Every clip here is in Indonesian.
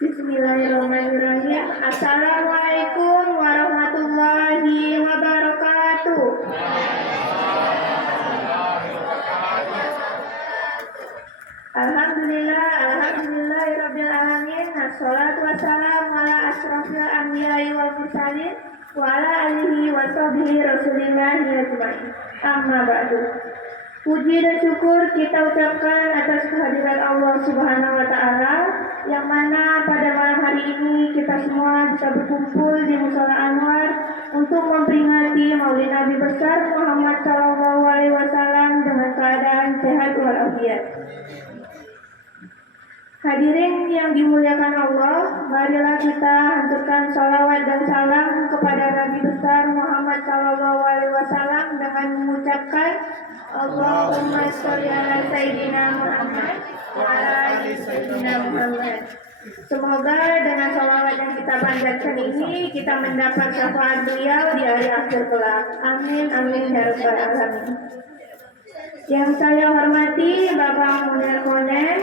Bismillahirrahmanirrahim. Assalamualaikum warahmatullahi wabarakatuh. Alhamdulillahirabbil alamin. Wassalatu wassalamu ala asyrofil anbiya'i wal mursalin wa ala alihi wa sahbihi rasulillahi ajmain. Amma ba'du. Puji dan syukur kita ucapkan atas kehadiran Allah Subhanahu wa Ta'ala, yang mana pada malam hari ini kita semua bisa berkumpul di Mushola Anwar untuk memperingati Maulid Nabi besar Muhammad SAW dengan keadaan sehat walafiat. Hadirin yang dimuliakan Allah, marilah kita hancurkan salawat dan salam kepada Nabi besar Muhammad SAW dengan mengucapkan Allahumma sholli ala Sayyidina Muhammad wa ala ali Sayyidina Muhammad. Semoga dengan salawat yang kita panjatkan ini kita mendapat syafaat beliau di hari akhir kelak. Amin amin ya rabbal alamin. Yang saya hormati Bapak Munir Konen,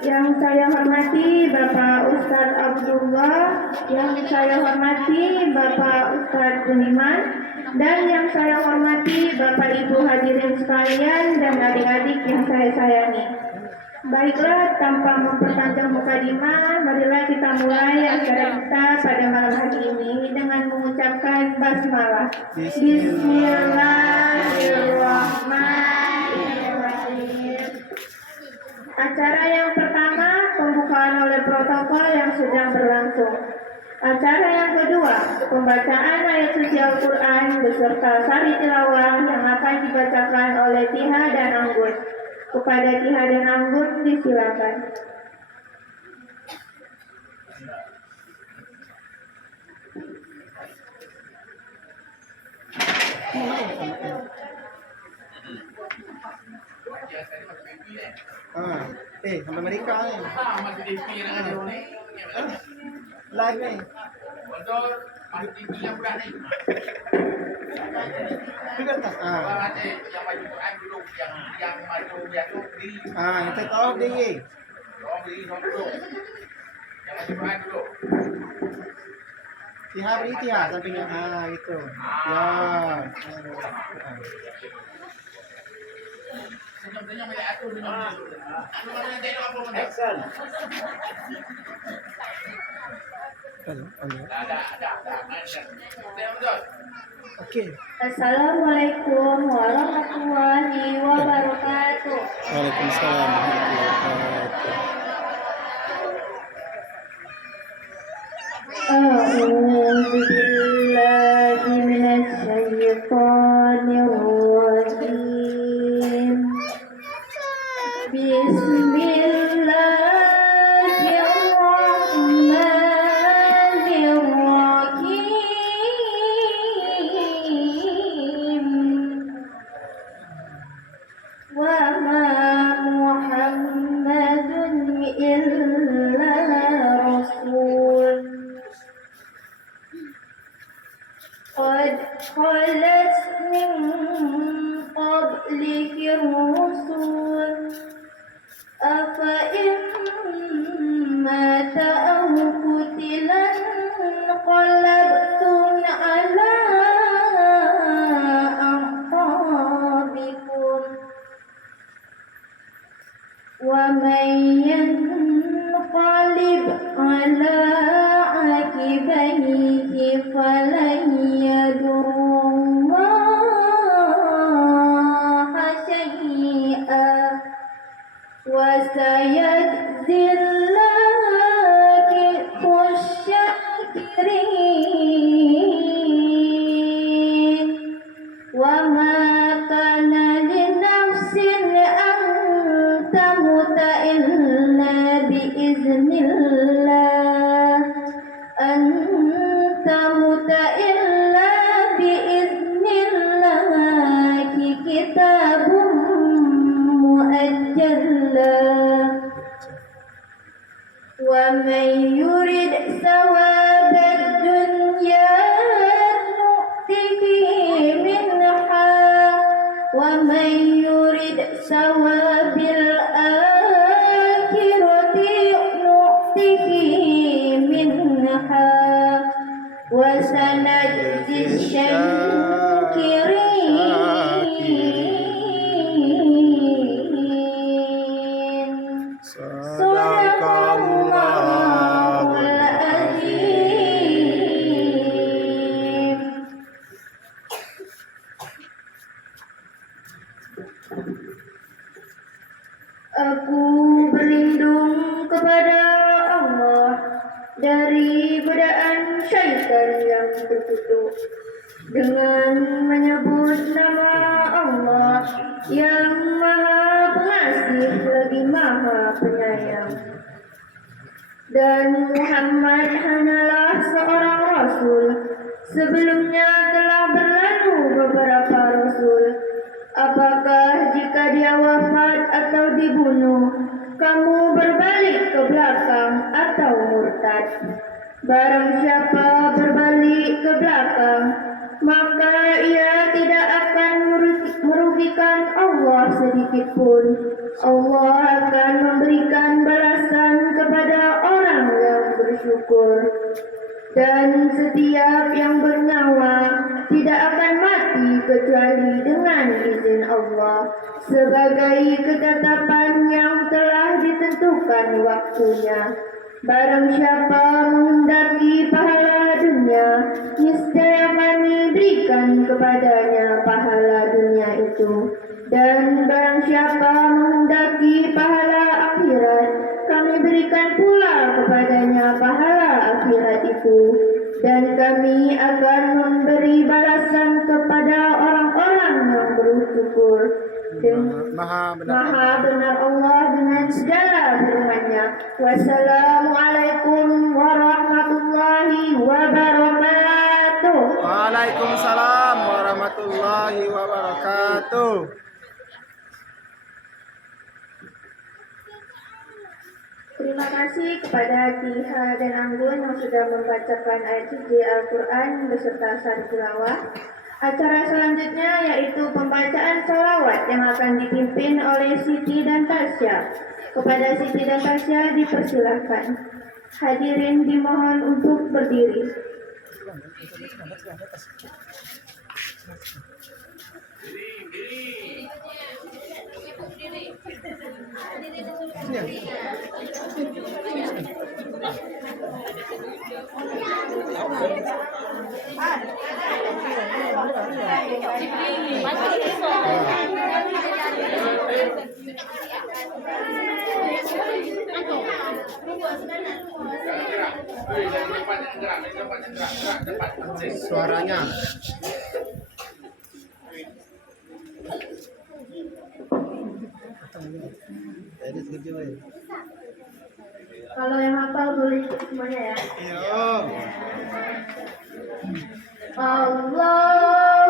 yang saya hormati Bapak Ustadz Abdullah, yang saya hormati Bapak Ustadz Buniman, dan yang saya hormati Bapak Ibu hadirin sekalian dan adik-adik yang saya sayangi. Baiklah, tanpa memperpanjang mukadimah, marilah kita mulai acara kita pada malam hari ini dengan mengucapkan basmalah. Bismillahirrahmanirrahim. Acara yang pertama, pembukaan oleh protokol yang sedang berlangsung. Acara yang kedua, pembacaan ayat suci Al-Quran beserta sari tilawah yang akan dibacakan oleh Tiha dan Anggun. Kepada Tiha dan Anggun disilakan. Sampai mereka ni. Live ni. Betul, ada TV yang budak ni. Juga tak? Orang ada yang maju Quran dulu, yang maju biasa diri. Yang tak tahu diri. Orang diri orang dulu. Yang maju Quran dulu. Tiha beri Tiha sampingnya. Itu. Ya. Senyum-senyum bila aku senyum. Aku mana tengok apa benda. Action. Ada. Betul. Okey. Assalamualaikum warahmatullahi wabarakatuh. Waalaikumsalam warahmatullahi wabarakatuh. A'udzu billahi minasy syaithanir rajim. Bismillahirrahmanirrahim. Wa ma Muhammadun illa rasul qad khalat min qablihi rusul afa imma ta'aw qutilan qalabtum ala aqabikum wa man yanqalib ala aqibaihi falan yadurrullaha syai'a wa sayajzillahu syakirin wa ma kana li nafsin an tamuta illa biiznillah an tamuta illa biiznillah kitabun muajjala wa man yurid sawabad dunya nu'tihi minha wa man yurid sawabil akhirati nu'tihi منها وسنجزي الشاكرين صدق الله العظيم. Aku berlindung kepada Allah dari godaan syaitan yang terkutuk dengan menyebut nama Allah yang Maha Pengasih lagi Maha Penyayang. Dan Muhammad hanyalah seorang Rasul. Sebelumnya telah berlalu beberapa Rasul. Apakah jika dia wafat atau dibunuh, kamu berbalik ke belakang atau murtad? Barang siapa berbalik ke belakang, maka ia tidak akan merugikan Allah sedikit pun. Allah akan memberikan balasan kepada orang yang bersyukur. Dan setiap yang bernyawa tidak akan mati kecuali dengan izin Allah sebagai ketetapan yang telah ditentukan waktunya. Barang siapa menghendaki pahala dunia, niscaya kami berikan kepadanya pahala dunia itu. Dan barang siapa menghendaki pahala akhirat, kami berikan pula kepadanya pahala akhirat itu. Dan kami akan memberi balasan kepada orang-orang yang bersyukur. Maha benar Allah dengan segala firman-Nya. Wassalamualaikum warahmatullahi wabarakatuh. Waalaikumsalam warahmatullahi wabarakatuh. Terima kasih kepada Kiha dan Anggun yang sudah membacakan ayat suci Al-Quran beserta sari tilawah. Acara selanjutnya yaitu pembacaan sholawat yang akan dipimpin oleh Siti dan Tasya. Kepada Siti dan Tasya dipersilahkan. Hadirin dimohon untuk berdiri. Suaranya. Kalau yang hafal boleh ikut semuanya ya. Yo. Allahumma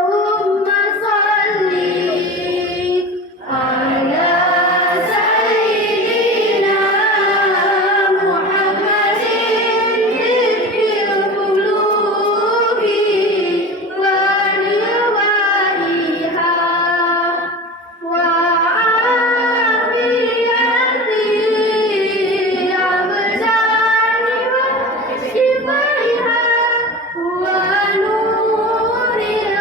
salli ala sayyidina Muhammadin fil qulubi wa niwaiha wa afiyati abdani wa shifaiha wa nuril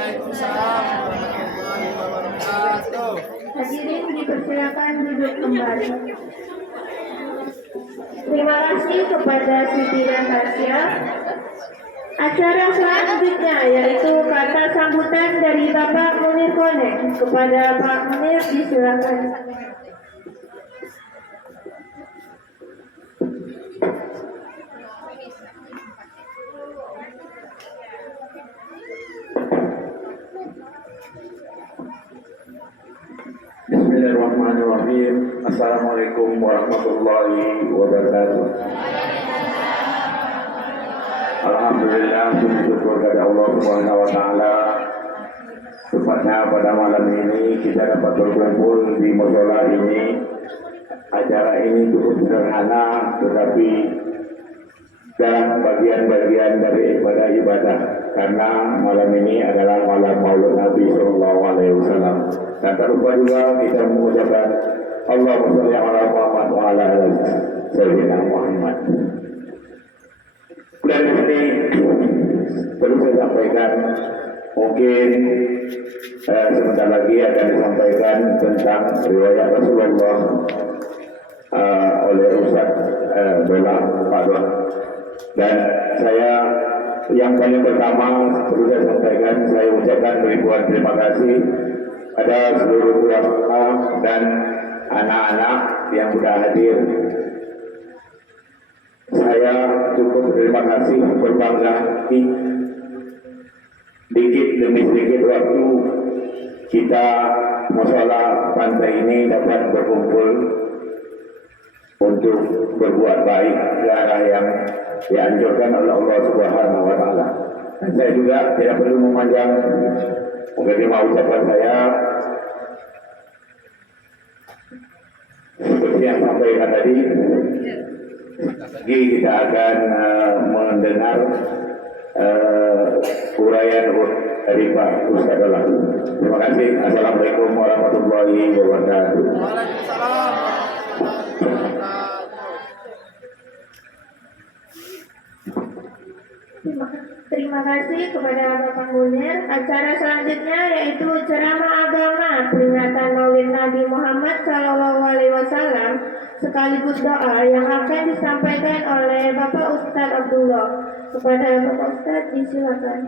Waalaikumsalam warahmatullahi wabarakatuh. Hadirin dipersilakan duduk kembali. Terima kasih kepada Siti dan Tasya. Acara selanjutnya yaitu kata sambutan dari Bapak Munir Konek. Kepada Pak Munir disilakan. Bismillahirrahmanirrahim. Assalamualaikum warahmatullahi wabarakatuh. Alhamdulillah, syukur kepada Allah Subhanahu wa taala. Tepatnya pada malam ini kita dapat berkumpul di mushola ini. Acara ini cukup sederhana tetapi dalam bagian-bagian dari ibadah karena malam ini adalah malam Maulid Nabi Sallallahu Alaihi Wasallam. Dan tak lupa juga kita mengucapkan Allahumma sholli ala Muhammad wa ala ali sayyidina Muhammad. Dan ini perlu saya sampaikan, mungkin sebentar lagi akan disampaikan tentang riwayat Rasulullah oleh Ustaz Dola Pak Dola. Dan saya yang paling pertama perlu saya sampaikan, saya ucapkan ribuan terima kasih pada seluruh keluarga dan anak-anak yang sudah hadir. Saya cukup terima kasih, berbangga hati. Sedikit demi sedikit waktu kita mushola pantai ini dapat berkumpul untuk berbuat baik ke arah yang dianjurkan oleh Allah Subhanahu wa taala. Dan saya juga tidak perlu memanjang menerima ucapan saya. Seperti yang sampaikan tadi, kita akan mendengar uraian dari Pak Ustaz Dola. Terima kasih. Assalamualaikum warahmatullahi wabarakatuh. Waalaikumsalam. Terima kasih kepada Bapak Munir. Acara selanjutnya yaitu ceramah agama peringatan Maulid Nabi Muhammad SAW sekaligus doa yang akan disampaikan oleh Bapak Ustadz Abdullah. Kepada Bapak Ustadz disilakan.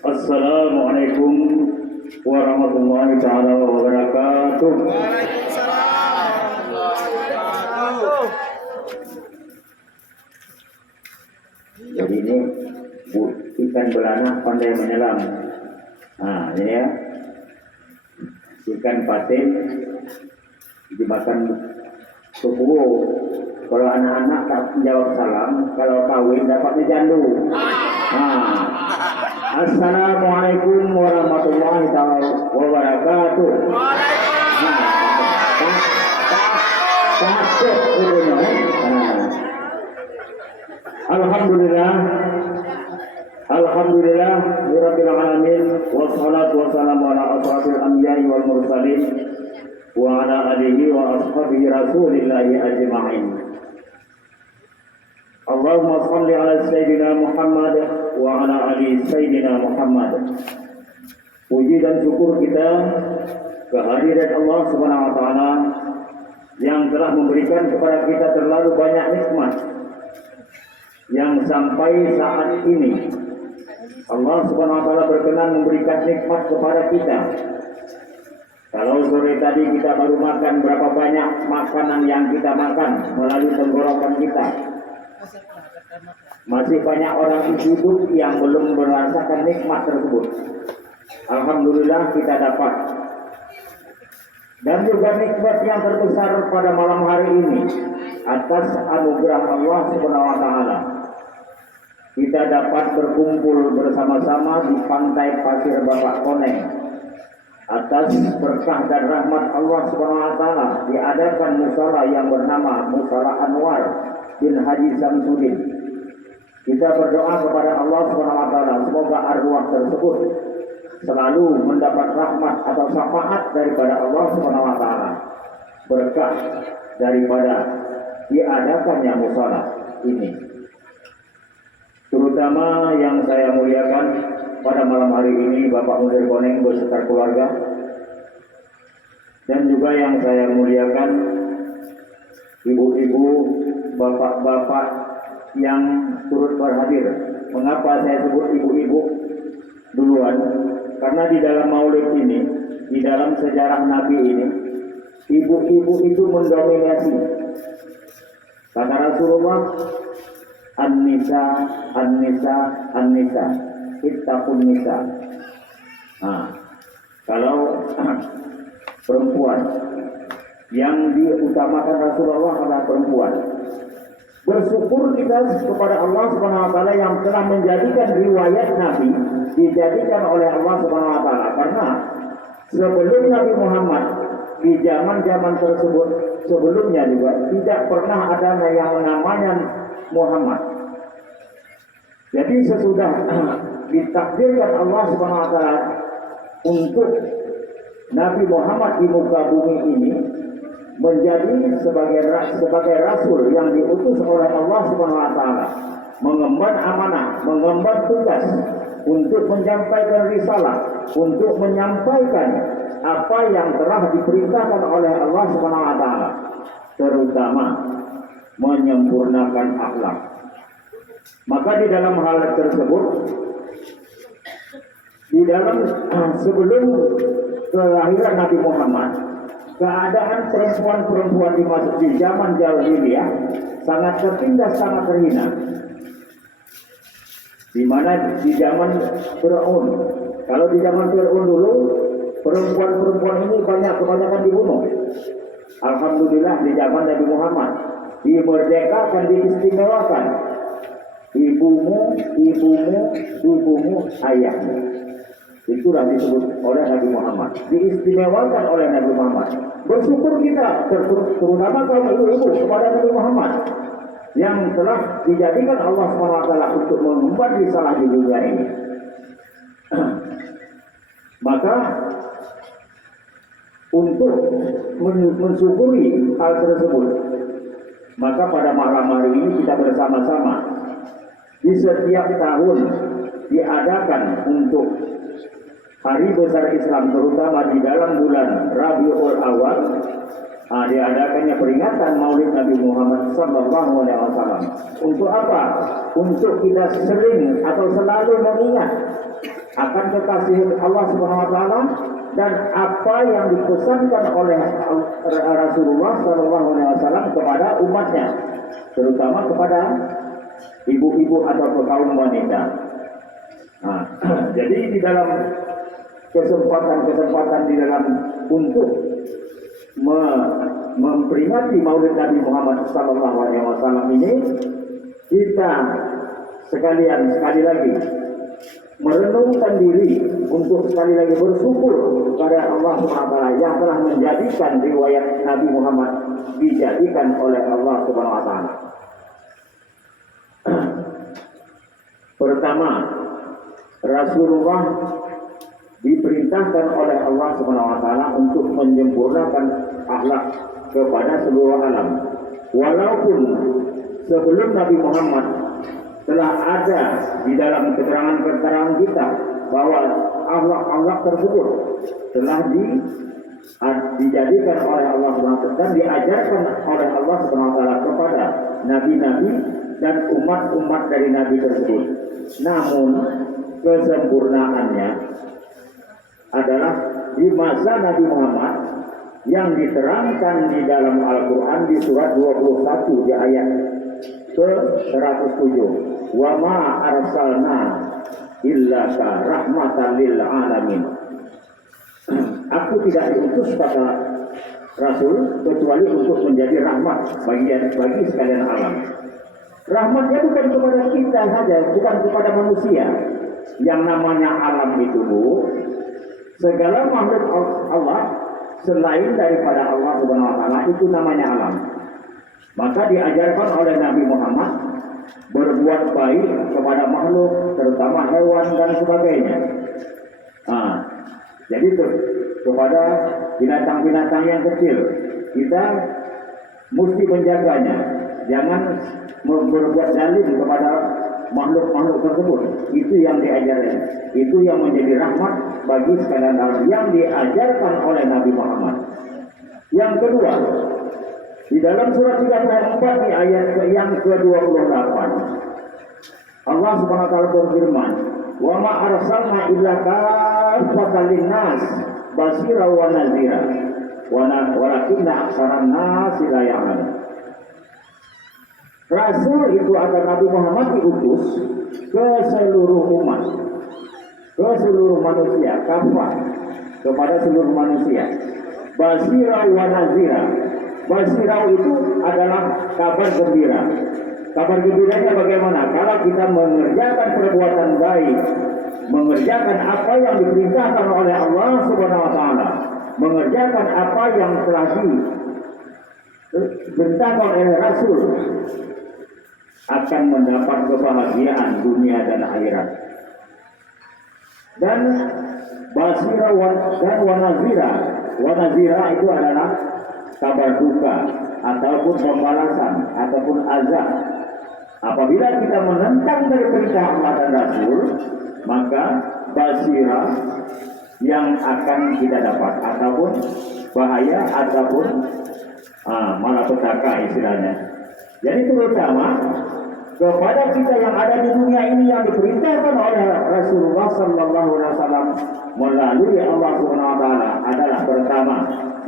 Assalamualaikum warahmatullahi taala wabarakatuh. Waalaikumsalam warahmatullahi wabarakatuh. Jadi ini ikan beranak pandai menyelam. Nah, ini ya. Ikan patin dimakan keburu. Kalau anak-anak tak jawab salam, kalau kawin dapatnya jandu. Nah, Assalamualaikum warahmatullahi wabarakatuh. Takut urunya. Alhamdulillah. Alhamdulillah rabbil alamin wassalatu wassalamu ala asrofil anbiya'i wal mursalin wa ala alihi wa ashabihi rasulillahi ajma'in. Allahumma shalli ala sayyidina Muhammad wa ala ali sayyidina Muhammad. Puji dan syukur kita kehadirat Allah Subhanahu wa taala yang telah memberikan kepada kita terlalu banyak nikmat yang sampai saat ini Allah Subhanahu wa taala berkenan memberikan nikmat kepada kita. Kalau sore tadi kita baru makan berapa banyak makanan yang kita makan melalui tenggorokan kita. Masih banyak orang hidup yang belum merasakan nikmat tersebut. Alhamdulillah kita dapat. Dan juga nikmat yang terbesar pada malam hari ini atas anugerah Allah Subhanahu wa taala. Kita dapat berkumpul bersama-sama di pantai Pasir Bapak Koneng. Atas berkah dan rahmat Allah Subhanahu wa taala diadakan musala yang bernama Musala Anwar bin Haji Samsudin. kita berdoa kepada Allah Subhanahu wa taala semoga arwah tersebut selalu mendapat rahmat atau syafaat daripada Allah Subhanahu wa taala, berkah daripada diadakannya musala ini. Terutama yang saya muliakan pada malam hari ini Bapak Mudir Koneng beserta keluarga, dan juga yang saya muliakan ibu-ibu, bapak-bapak yang turut berhadir. Mengapa saya sebut ibu-ibu duluan? Karena di dalam maulid ini, di dalam sejarah Nabi ini, ibu-ibu itu mendominasi. Kata Rasulullah, An-nisa, an-nisa, an-nisa, ittaqun nisa. Nah, kalau perempuan yang diutamakan Rasulullah adalah perempuan. Bersyukur kita kepada Allah Subhanahu wa taala yang telah menjadikan riwayat Nabi dijadikan oleh Allah Subhanahu wa taala, karena sebelum Nabi Muhammad di zaman-zaman tersebut sebelumnya juga tidak pernah ada yang namanya Muhammad. Jadi sesudah ditakdirkan Allah Subhanahu wa taala untuk Nabi Muhammad di muka bumi ini menjadi sebagai rasul yang diutus oleh Allah Subhanahu wa taala, mengemban amanah, mengemban tugas untuk menyampaikan risalah, untuk menyampaikan apa yang telah diperintahkan oleh Allah Subhanahu wa taala, terutama menyempurnakan akhlak. Maka di dalam hal tersebut, di dalam sebelum kelahiran Nabi Muhammad, keadaan perempuan-perempuan di zaman jahiliyah sangat tertindas, sangat terhina. Di mana di zaman Fir'aun, kalau di zaman Fir'aun dulu perempuan-perempuan ini kebanyakan dibunuh. Alhamdulillah di zaman Nabi Muhammad dimerdekakan, diistimewakan. Ibumu ayahmu. Itulah disebut oleh Nabi Muhammad, diistimewakan oleh Nabi Muhammad. Bersyukur kita terutama kaum ibu-ibu kepada Nabi Muhammad yang telah dijadikan Allah SWT untuk mengemban risalah di dunia ini. Maka untuk mensyukuri hal tersebut, maka pada malam hari ini kita bersama-sama di setiap tahun diadakan untuk Hari Besar Islam, terutama di dalam bulan Rabiul Awal, diadakannya peringatan Maulid Nabi Muhammad SAW. Untuk apa? Untuk kita sering atau selalu mengingat akan kekasih Allah Subhanahu wa taala dan apa yang dipesankan oleh Rasulullah SAW kepada umatnya, terutama kepada ibu-ibu atau kaum wanita. Jadi di dalam kesempatan di dalam untuk memperingati Maulid Nabi Muhammad SAW ini, kita sekali lagi merenungkan diri untuk sekali lagi bersyukur kepada Allah SWT yang telah menjadikan riwayat Nabi Muhammad dijadikan oleh Allah SWT. Pertama, Rasulullah diperintahkan oleh Allah SWT untuk menyempurnakan akhlak kepada seluruh alam. Walaupun sebelum Nabi Muhammad telah ada di dalam keterangan-keterangan kita bahwa akhlak tersebut telah dijadikan oleh Allah SWT dan diajarkan oleh Allah SWT kepada nabi-nabi dan umat-umat dari nabi tersebut. Namun kesempurnaannya adalah di masa Nabi Muhammad yang diterangkan di dalam Al-Quran di surat 21 di ayat ke-107. Wa ma arsalna illa ka rahmatan lil alamin. Aku tidak diutus kata Rasul kecuali untuk menjadi rahmat bagi sekalian alam. Rahmatnya bukan kepada kita saja, bukan kepada manusia. Yang namanya alam itu, segala makhluk Allah selain daripada Allah Subhanahu wa taala itu namanya alam. Maka diajarkan oleh Nabi Muhammad berbuat baik kepada makhluk, terutama hewan dan sebagainya. Jadi kepada binatang-binatang yang kecil kita mesti menjaganya, jangan berbuat zalim kepada makhluk-makhluk tersebut. Itu yang diajarkan, itu yang menjadi rahmat bagi sekalian orang yang diajarkan oleh Nabi Muhammad. Yang kedua, di dalam surat 34 di ayat yang ke-28, Allah Subhanahu wa taala berfirman, "Wa ma arsalna illa kafatan linnas basira wa nazira walakinna aksaran nasi la ya'lamun." Rasul itu atau Nabi Muhammad diutus ke seluruh umat, ke seluruh manusia, kafah, kepada seluruh manusia. Basira wa nazira. Basira itu adalah kabar gembira. Kabar gembiranya bagaimana? Kalau kita mengerjakan perbuatan baik, mengerjakan apa yang diperintahkan oleh Allah Subhanahu wa taala, mengerjakan apa yang telah diperintahkan oleh Rasul, akan mendapat kebahagiaan dunia dan akhirat. Dan basira dan wanazira. Wanazira itu adalah kabar duka ataupun pembalasan ataupun azab. Apabila kita menentang dari perintah Allah dan Rasul, maka basira yang akan kita dapat ataupun bahaya ataupun malapetaka istilahnya. Jadi terutama kepada kita yang ada di dunia ini yang diperintahkan oleh Rasulullah Sallallahu Alaihi Wasallam melalui Allah Subhanahu Wa Taala adalah pertama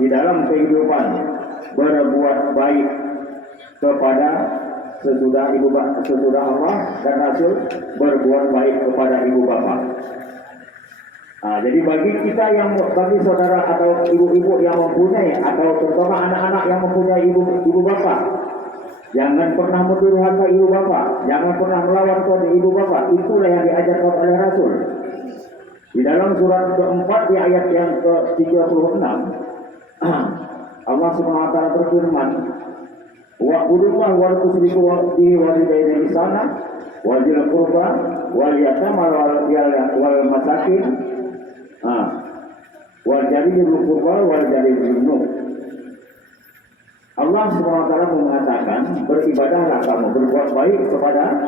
di dalam kehidupan berbuat baik kepada sesudah Allah dan Rasul, berbuat baik kepada ibu bapa. Jadi bagi kita bagi saudara atau ibu-ibu yang mempunyai atau terutama anak-anak yang mempunyai ibu bapa, jangan pernah mendurhaka ibu bapa, jangan pernah melawan kepada ibu bapa. Itulah yang diajarkan oleh Rasul. Di dalam surat keempat di ayat yang ke-36, Allah Subhanahu wa taala berfirman, "Wa'budullaha wa la tusyriku bihi walidayni ihsana wa dzil qurba wal yatama wal masakin wal jaril qurba wal jaril junub." Allah SWT mengatakan, beribadahlah kamu, berbuat baik kepada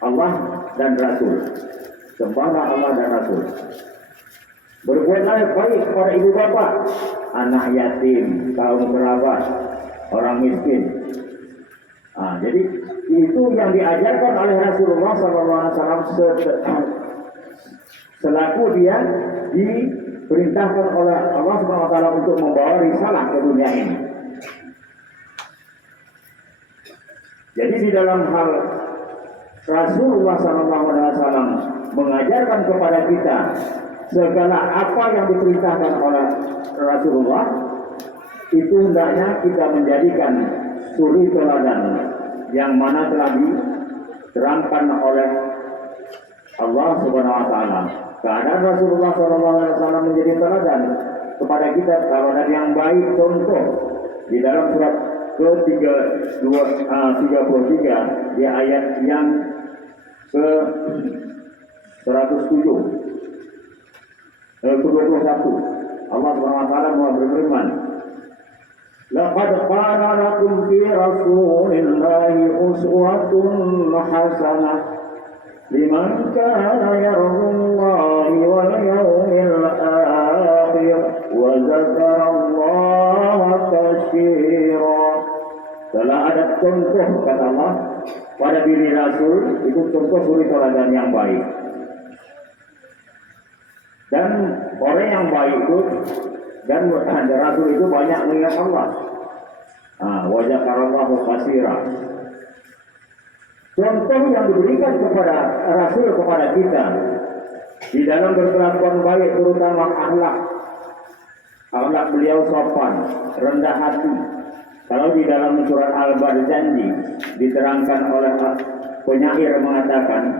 Allah dan Rasul. Sembahlah Allah dan Rasul. Berbuatlah baik kepada ibu bapa, anak yatim, kaum kerabat, orang miskin. Jadi itu yang diajarkan oleh Rasulullah SAW selaku dia diperintahkan oleh Allah SWT untuk membawa risalah ke dunia ini. Jadi di dalam hal Rasulullah SAW mengajarkan kepada kita segala apa yang diperintahkan oleh Rasulullah, itu hendaknya kita menjadikan suri teladan yang mana telah diterangkan oleh Allah Subhanahu wa taala. Keadaan Rasulullah SAW menjadi teladan kepada kita, kalau dari yang baik contoh di dalam surat ke-33 di ayat yang ke-107 ke-21 Allah SWT berfirman, "Laqad kana lakum fi Rasulillahi uswatun hasanah liman kana yarjullaha wal yawmil akhir wa dzakarallaha katsira." Telah ada contoh, kata Allah, pada diri Rasul, itu contoh suri teladan yang baik. Dan orang yang baik itu dan Rasul itu banyak mengingat Allah. Wa dzakarallaha katsira. Contoh yang diberikan kepada Rasul kepada kita di dalam berkelakuan baik, terutama akhlak beliau sopan, rendah hati. Kalau di dalam surat Al-Barzanji diterangkan oleh penyair mengatakan,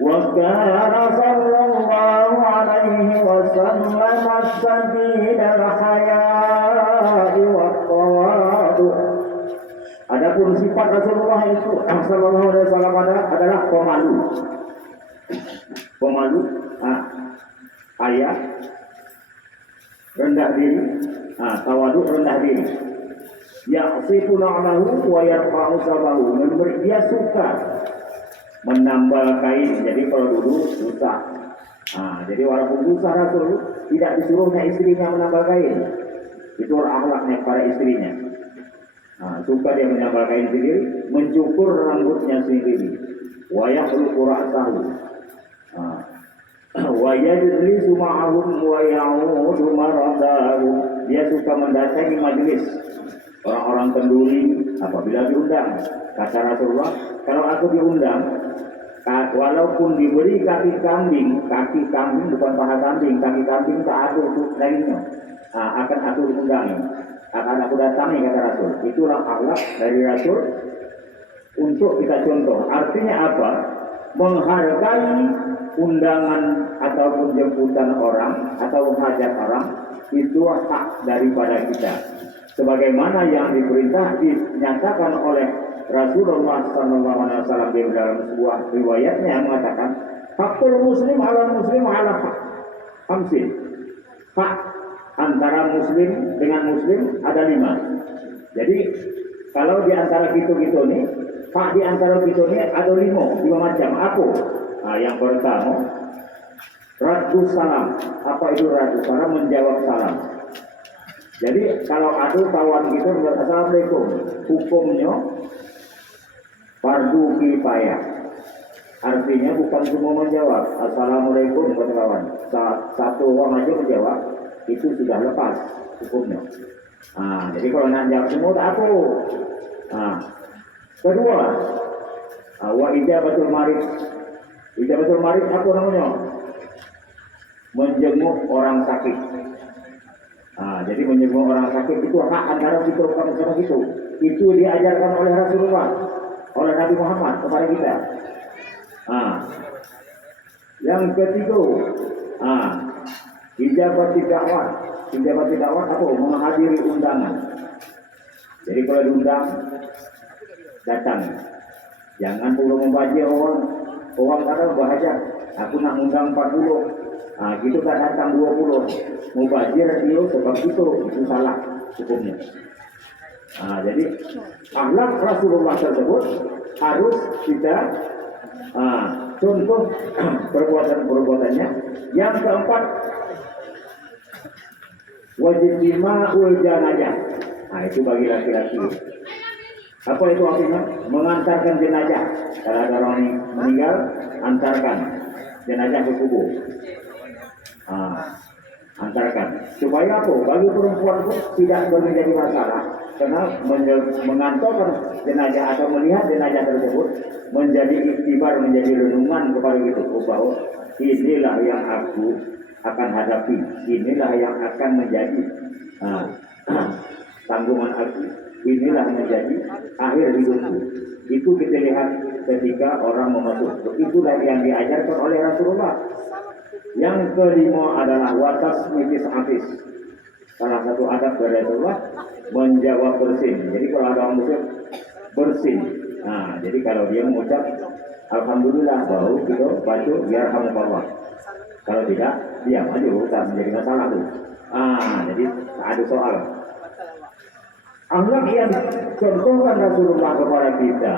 "Wa kana sallallahu alaihi wasallam as-sadid al-haya'i wa tawadu." Adapun sifat Rasulullah itu sallallahu alaihi wasallam adalah pemalu. Pemalu, ayat, rendah diri, tawadu, rendah diri. Ya'sifu na'lahu wa yarfa'u sabahu. Dia suka menambal kain. Jadi kalau dulu susah. Jadi walaupun susah Rasul tidak disuruhnya istrinya menambal kain. Itu akhlaknya para istrinya. Suka dia menambal kain sendiri, mencukur rambutnya sendiri. Wa yakhluqu ra'sahu. Wa yajlisu ma'ahum wa ya'udu maradahu. Dia suka mendatangi majelis orang-orang kenduri apabila diundang. Kata Rasulullah, kalau aku diundang, walaupun diberi kaki kambing bukan paha kambing, kaki kambing tak aku dagingnya, akan aku diundangi, akan aku datangi, kata Rasul. Itulah akhlak dari Rasul untuk kita contoh. Artinya apa? Menghargai undangan ataupun jemputan orang atau hajat orang itu hak daripada kita. Sebagaimana yang diperintah dinyatakan oleh Rasulullah SAW di dalam sebuah riwayatnya yang mengatakan, hakul muslim ala hamsin. Hak antara muslim dengan muslim ada 5. Jadi kalau di antara kita nih, hak di antara kita nih ada 5 macam. Apa? Yang pertama, raddu salam. Apa itu raddu salam? Menjawab salam. Jadi kalau ada kawan kita assalamualaikum, hukumnya fardu kifayah. Artinya bukan semua menjawab assalamualaikum buat kawan. Satu orang aja menjawab itu sudah lepas hukumnya. Jadi kalau nak jawab semua tak apa. Kedua, wa ijabatul marid. Ijabatul marid apa namanya? Menjenguk orang sakit. Jadi menjenguk orang sakit itu hak antara kita sama kita. Itu diajarkan oleh Rasulullah, oleh Nabi Muhammad kepada kita. Yang ketiga, ijabat dakwah. Ijabat dakwah apa? Menghadiri undangan. Jadi kalau diundang, datang. Jangan perlu membaca orang kadang bahagia. Aku nak undang 40. Gitu tak datang 20. Mubazir dia sebab itu salah hukumnya. Jadi akhlak Rasulullah tersebut harus kita contoh perbuatan-perbuatannya. Yang keempat, wajib jima'ul janazah. Itu bagi laki-laki. Apa itu artinya? Mengantarkan jenazah. Kalau ada orang meninggal, antarkan jenazah ke kubur. Antarkan. Supaya apa? Bagi perempuan pun tidak menjadi masalah. Karena mengantarkan jenazah atau melihat jenazah tersebut menjadi iktibar, menjadi renungan kepada kita bahwa inilah yang aku akan hadapi, inilah yang akan menjadi tanggungan aku, inilah menjadi akhir hidupku. Itu kita lihat ketika orang memasuk. Itulah yang diajarkan oleh Rasulullah. Yang kelima adalah watas mitis afis. Salah satu adab dari Rasulullah menjawab bersin. Jadi kalau ada orang muslim bersin. Jadi kalau dia mengucap alhamdulillah baru kita baca yarhamukallah. Kalau tidak diam aja, tak menjadi masalah tuh. Jadi ada soal. Akhlak yang contohkan Rasulullah kepada kita,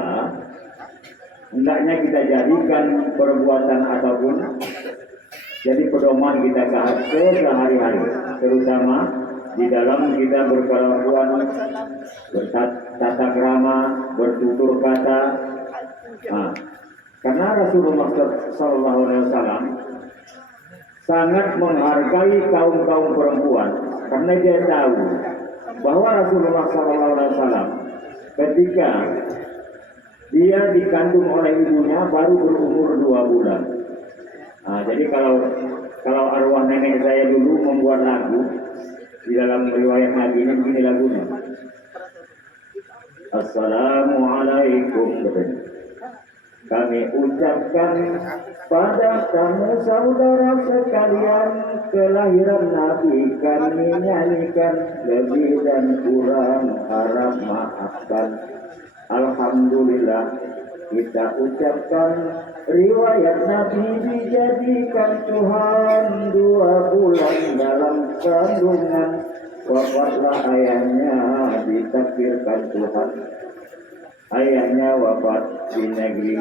hendaknya kita jadikan perbuatan ataupun jadi pedoman kita sehari-hari, terutama di dalam kita berkelakuan, bertata krama, bertutur kata. Karena Rasulullah SAW sangat menghargai kaum perempuan, karena dia tahu bahwa Rasulullah SAW ketika dia dikandung oleh ibunya baru berumur 2 bulan. Jadi kalau arwah nenek saya dulu membuat lagu di dalam riwayat Nabi ini begini lagunya. Assalamualaikum, kami ucapkan pada kamu saudara sekalian, kelahiran Nabi kami nyanyikan, lebih dan kurang harap maafkan. Alhamdulillah kita ucapkan riwayat Nabi dijadikan Tuhan 2 bulan dalam kandungan. Wafatlah ayahnya ditakdirkan Tuhan. Ayahnya wafat di negeri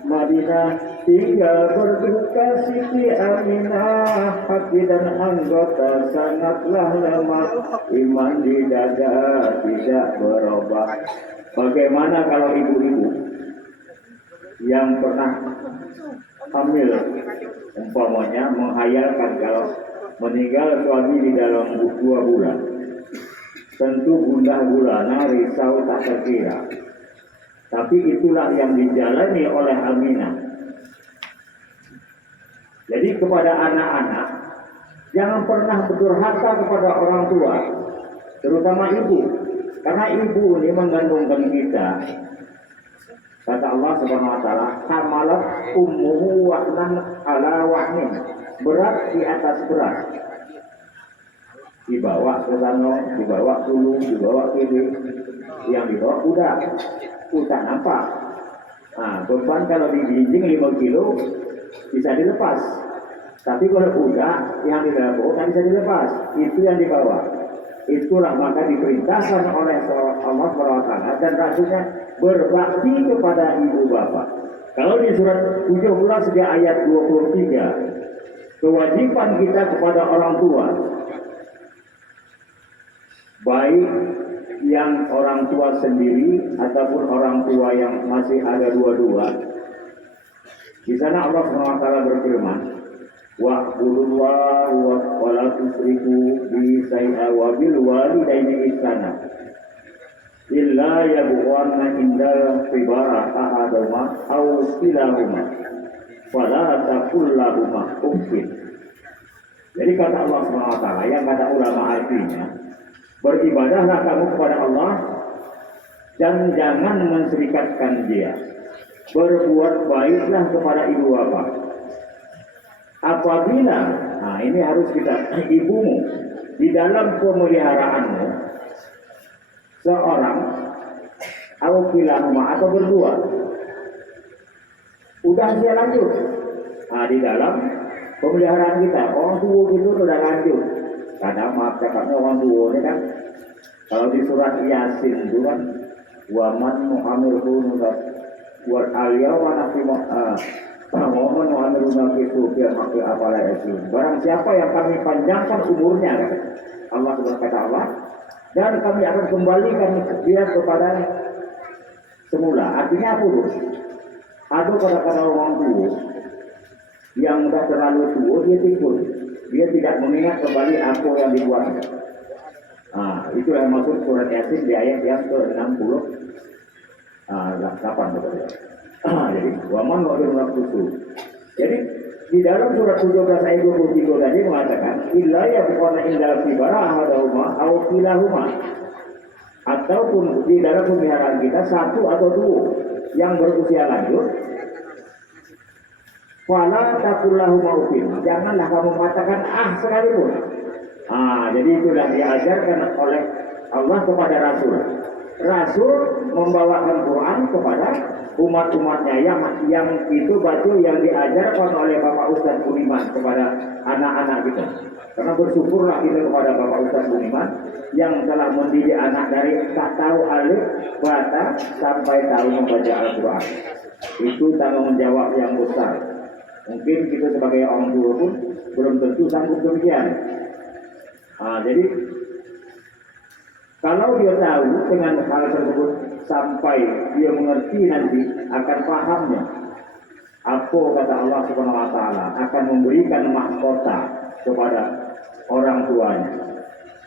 Madinah, tinggal berduka Siti Aminah. Hati dan anggota sangatlah lemah, iman di dada tidak berubah. Bagaimana kalau ibu-ibu yang pernah hamil, umpamanya menghayalkan kalau meninggal suami di dalam 2 bulan, tentu gundah gulana risau tak terkira. Tapi itulah yang dijalani oleh Aminah. Jadi kepada anak-anak, jangan pernah berdurhaka kepada orang tua, terutama ibu, karena ibu ini mengandungkan kita. Kata Allah Subhanahu wa taala, "Hamalat ummuhu wahnan ala wahnin." Berat di atas berat. Dibawa ke sana, dibawa dulu, dibawa kiri. Yang dibawa kuda nampak. Nah, beban kalau digiling 5 kilo bisa dilepas. Tapi kalau kuda yang di dalam tak bisa dilepas. Itu yang dibawa. Itulah maka diperintahkan oleh Allah SWT dan Rasulnya berbakti kepada ibu bapak. Kalau di surat 17 di ayat 23, kewajiban kita kepada orang tua, baik yang orang tua sendiri ataupun orang tua yang masih ada dua-dua. Di sana Allah SWT berfirman, wa'budullaha wa la tusyriku bihi syai'an wa bil walidaini ihsana illa yabghanna indal kibara ahadahuma aw kilahuma fala taqul lahuma uffin. Jadi kata Allah SWT, yang kata ulama artinya, beribadahlah kamu kepada Allah dan jangan menserikatkan Dia. Berbuat baiklah kepada ibu bapak. Apabila, nah ini harus kita, ibumu di dalam pemeliharaanmu seorang atau berdua, udah dia lanjut. Nah di dalam pemeliharaan kita, orang tua itu sudah lanjut. Karena maaf cakapnya orang tua ini kan, kalau di surat Yasin itu kan, waman mu'amirhu nudat buat aliyah wa nafimah waman mu'amirhu nafisu biar makil apalah itu. Barang siapa yang kami panjangkan umurnya, kan? Allah berkata Allah, dan kami akan kembalikan dia kepada semula. Artinya apa itu? Ada kata-kata orang tua yang sudah terlalu tua, dia tidur. Dia tidak mengingat kembali apa yang dibuatnya. Nah, itu yang masuk surat Yasin di ayat yang ke-60. 8 betul. Jadi, waman wa'il nafsu. Jadi, di dalam surat 17 ayat 23 tadi mengatakan, illa ya bukanna indal kibara ahadahuma aw kilahuma. Ataupun di dalam pemeliharaan kita satu atau dua yang berusia lanjut, fala taqullahuma uffin. Janganlah kamu mengatakan sekalipun. Jadi itulah diajarkan oleh Allah kepada Rasul. Rasul membawakan Quran kepada umat-umatnya yang itu batu yang diajarkan oleh Bapak Ustaz Budiman kepada anak-anak kita. Karena bersyukurlah kita kepada Bapak Ustaz Budiman yang telah mendidik anak dari tak tahu alif bata sampai tahu membaca Al-Quran. Itu tanggung jawab yang besar. Mungkin kita sebagai orang tua pun belum tentu sanggup demikian. Jadi kalau dia tahu dengan hal tersebut sampai dia mengerti nanti akan pahamnya apa kata Allah Subhanahu wa taala, akan memberikan mahkota kepada orang tuanya.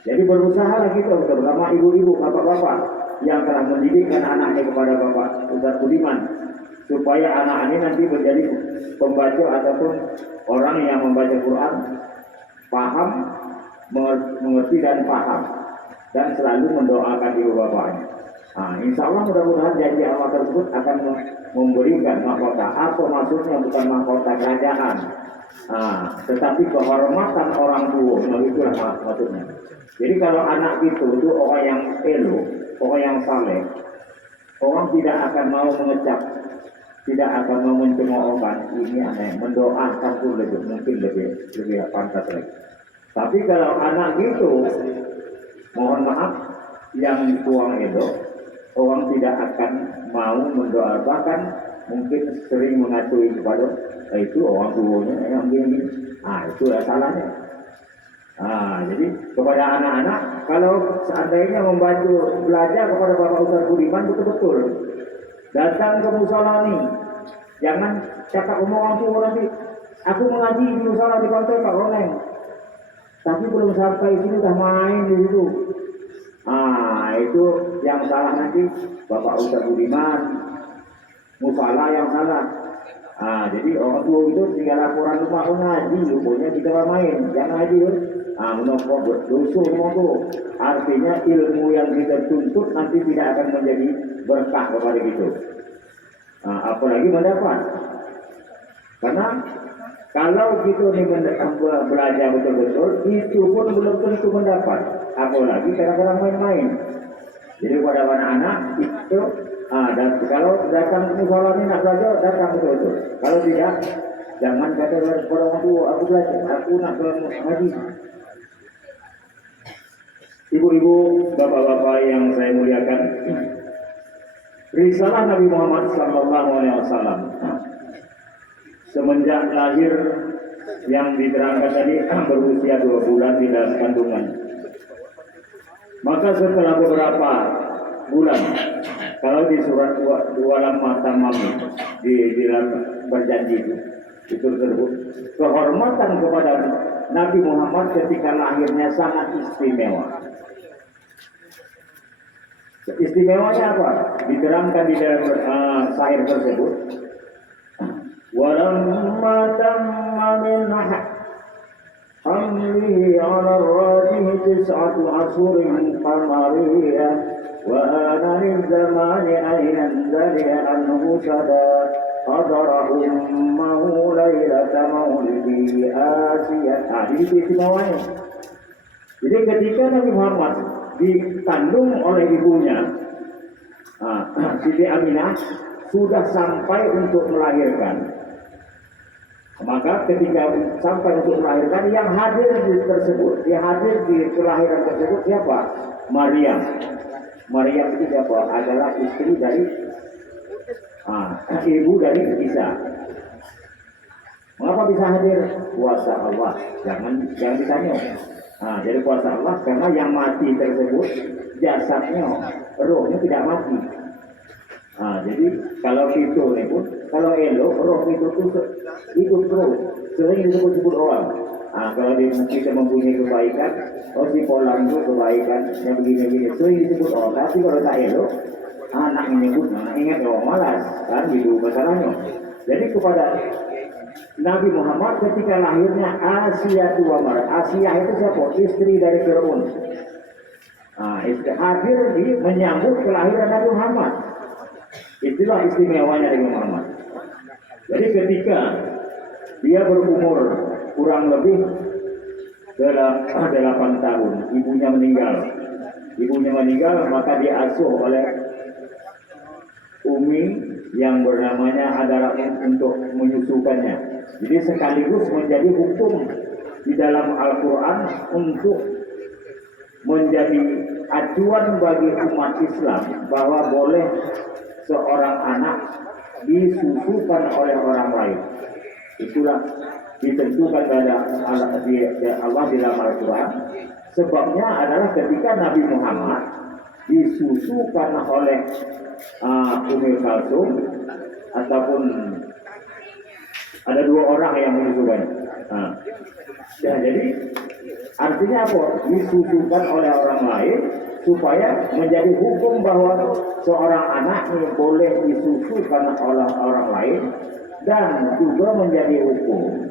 Jadi berusahalah kita terutama ibu-ibu, bapak-bapak yang telah mendidikkan anaknya kepada Bapak Ustaz Budiman supaya anak ini nanti menjadi pembaca ataupun orang yang membaca Quran paham, mengerti dan paham, dan selalu mendoakan ibu bapaknya. Insya Allah mudah-mudahan janji Allah tersebut akan memberikan mahkota. Apa maksudnya? Bukan mahkota kerajaan, tetapi kehormatan orang tua. Itulah maksudnya. Jadi kalau anak itu orang yang elok, orang yang saleh, orang tidak akan mau mengecap, tidak akan mau mencemoohkan, ini aneh, mendoakan pun mungkin lebih pantas lagi. Tapi kalau anak gitu, mohon maaf, yang tuang itu orang tidak akan mau mendoakan, bahkan mungkin sering mengatui kepada itu orang tuanya yang gini, itu salahnya. Jadi kepada anak-anak, kalau seandainya membantu belajar kepada Bapak Ustaz Budiman betul-betul datang ke musola nih, jangan cakap orang tua nanti. Aku mengaji di musola di pantai Pak Roneng, tapi belum sampai sini udah main di situ. Itu yang salah nanti Bapak Ustaz Budiman, musola yang salah. Jadi orang tua itu tinggal laporan rumah ngaji, rupanya kita main, jangan ngaji loh. Menopok berdosa semua tuh. Artinya ilmu yang kita tuntut nanti tidak akan menjadi berkah kepada kita. Apalagi mendapat. Karena kalau kita nih belajar betul-betul, itu pun belum tentu mendapat. Apalagi kadang-kadang main-main. Jadi pada anak-anak itu, dan kalau datang ke musola ini nak belajar, datang betul-betul. Kalau tidak, jangan kata kepada orang tua, aku belajar, aku nak ngaji. Ibu-ibu, bapak-bapak yang saya muliakan, risalah Nabi Muhammad SAW semenjak lahir yang diterangkan tadi berusia 2 bulan di dalam kandungan. Maka setelah beberapa bulan, kalau di surat Walam Matamami di dalam berjanji itu tersebut, kehormatan kepada Nabi Muhammad ketika lahirnya sangat istimewa. Istimewanya apa? Diterangkan di dalam syair tersebut. Walamma tamma min hamlihi 'ala ar-rajih 9 ashhurin qamariyah wa ana lil zamani aynan dariya anhu sada hadara ummahu lailata maulidi asiyah. Ini istimewanya. Jadi ketika Nabi Muhammad dikandung oleh ibunya, Siti Aminah sudah sampai untuk melahirkan. Maka ketika sampai untuk melahirkan, yang hadir di tersebut, yang hadir di kelahiran tersebut siapa? Maryam. Maryam itu siapa? Adalah istri dari ibu dari Isa. Mengapa bisa hadir? Kuasa Allah. Jangan ditanya. Jadi kuasa Allah, karena yang mati tersebut jasadnya, rohnya tidak mati. Jadi kalau itu nih pun, kalau elok roh itu terus sering disebut orang. Kalau kita mempunyai kebaikan, si polang itu kebaikan yang begini-begini sering disebut orang. Tapi kalau tak elok, anak menyebut, ingat orang malas kan, gitu masalahnya. Jadi kepada Nabi Muhammad ketika lahirnya Asiyah tua Maryam. Asiyah itu siapa? Istri dari Fir'aun. Hadir di menyambut kelahiran Nabi Muhammad. Itulah istimewanya Nabi Muhammad. Jadi ketika dia berumur kurang lebih 8 tahun, ibunya meninggal, maka diasuh oleh Umi yang bernamanya adalah untuk menyusukannya. Jadi sekaligus menjadi hukum di dalam Al-Quran untuk menjadi acuan bagi umat Islam bahwa boleh seorang anak disusukan oleh orang lain. Itulah ditentukan oleh Allah di dalam Al-Quran. Sebabnya adalah ketika Nabi Muhammad disusukan oleh Ummi Kalsum, ataupun ada 2 orang yang menyusukan. Jadi artinya apa? Disusukan oleh orang lain supaya menjadi hukum bahwa seorang anak ini boleh disusukan oleh orang lain, dan juga menjadi hukum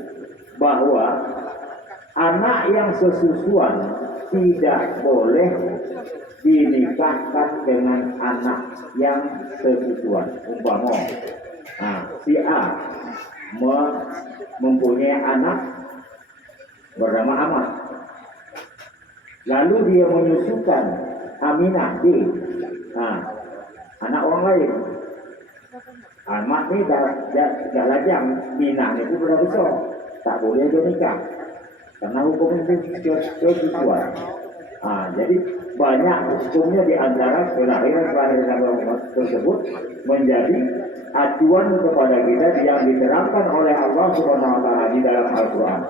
bahwa anak yang sesusuan tidak boleh dinikahkan dengan anak yang sesusuan. Umpama si A mempunyai anak bernama Ahmad, lalu dia menyusukan Aminah D. anak orang lain. Amat ni dah lajang, minang itu sudah besar, tak boleh dia nikah. Karena hukum itu seksual. Jadi banyak hukumnya di antara kelahiran tersebut menjadi acuan kepada kita yang diterangkan oleh Allah Subhanahu wa taala di dalam Al-Qur'an.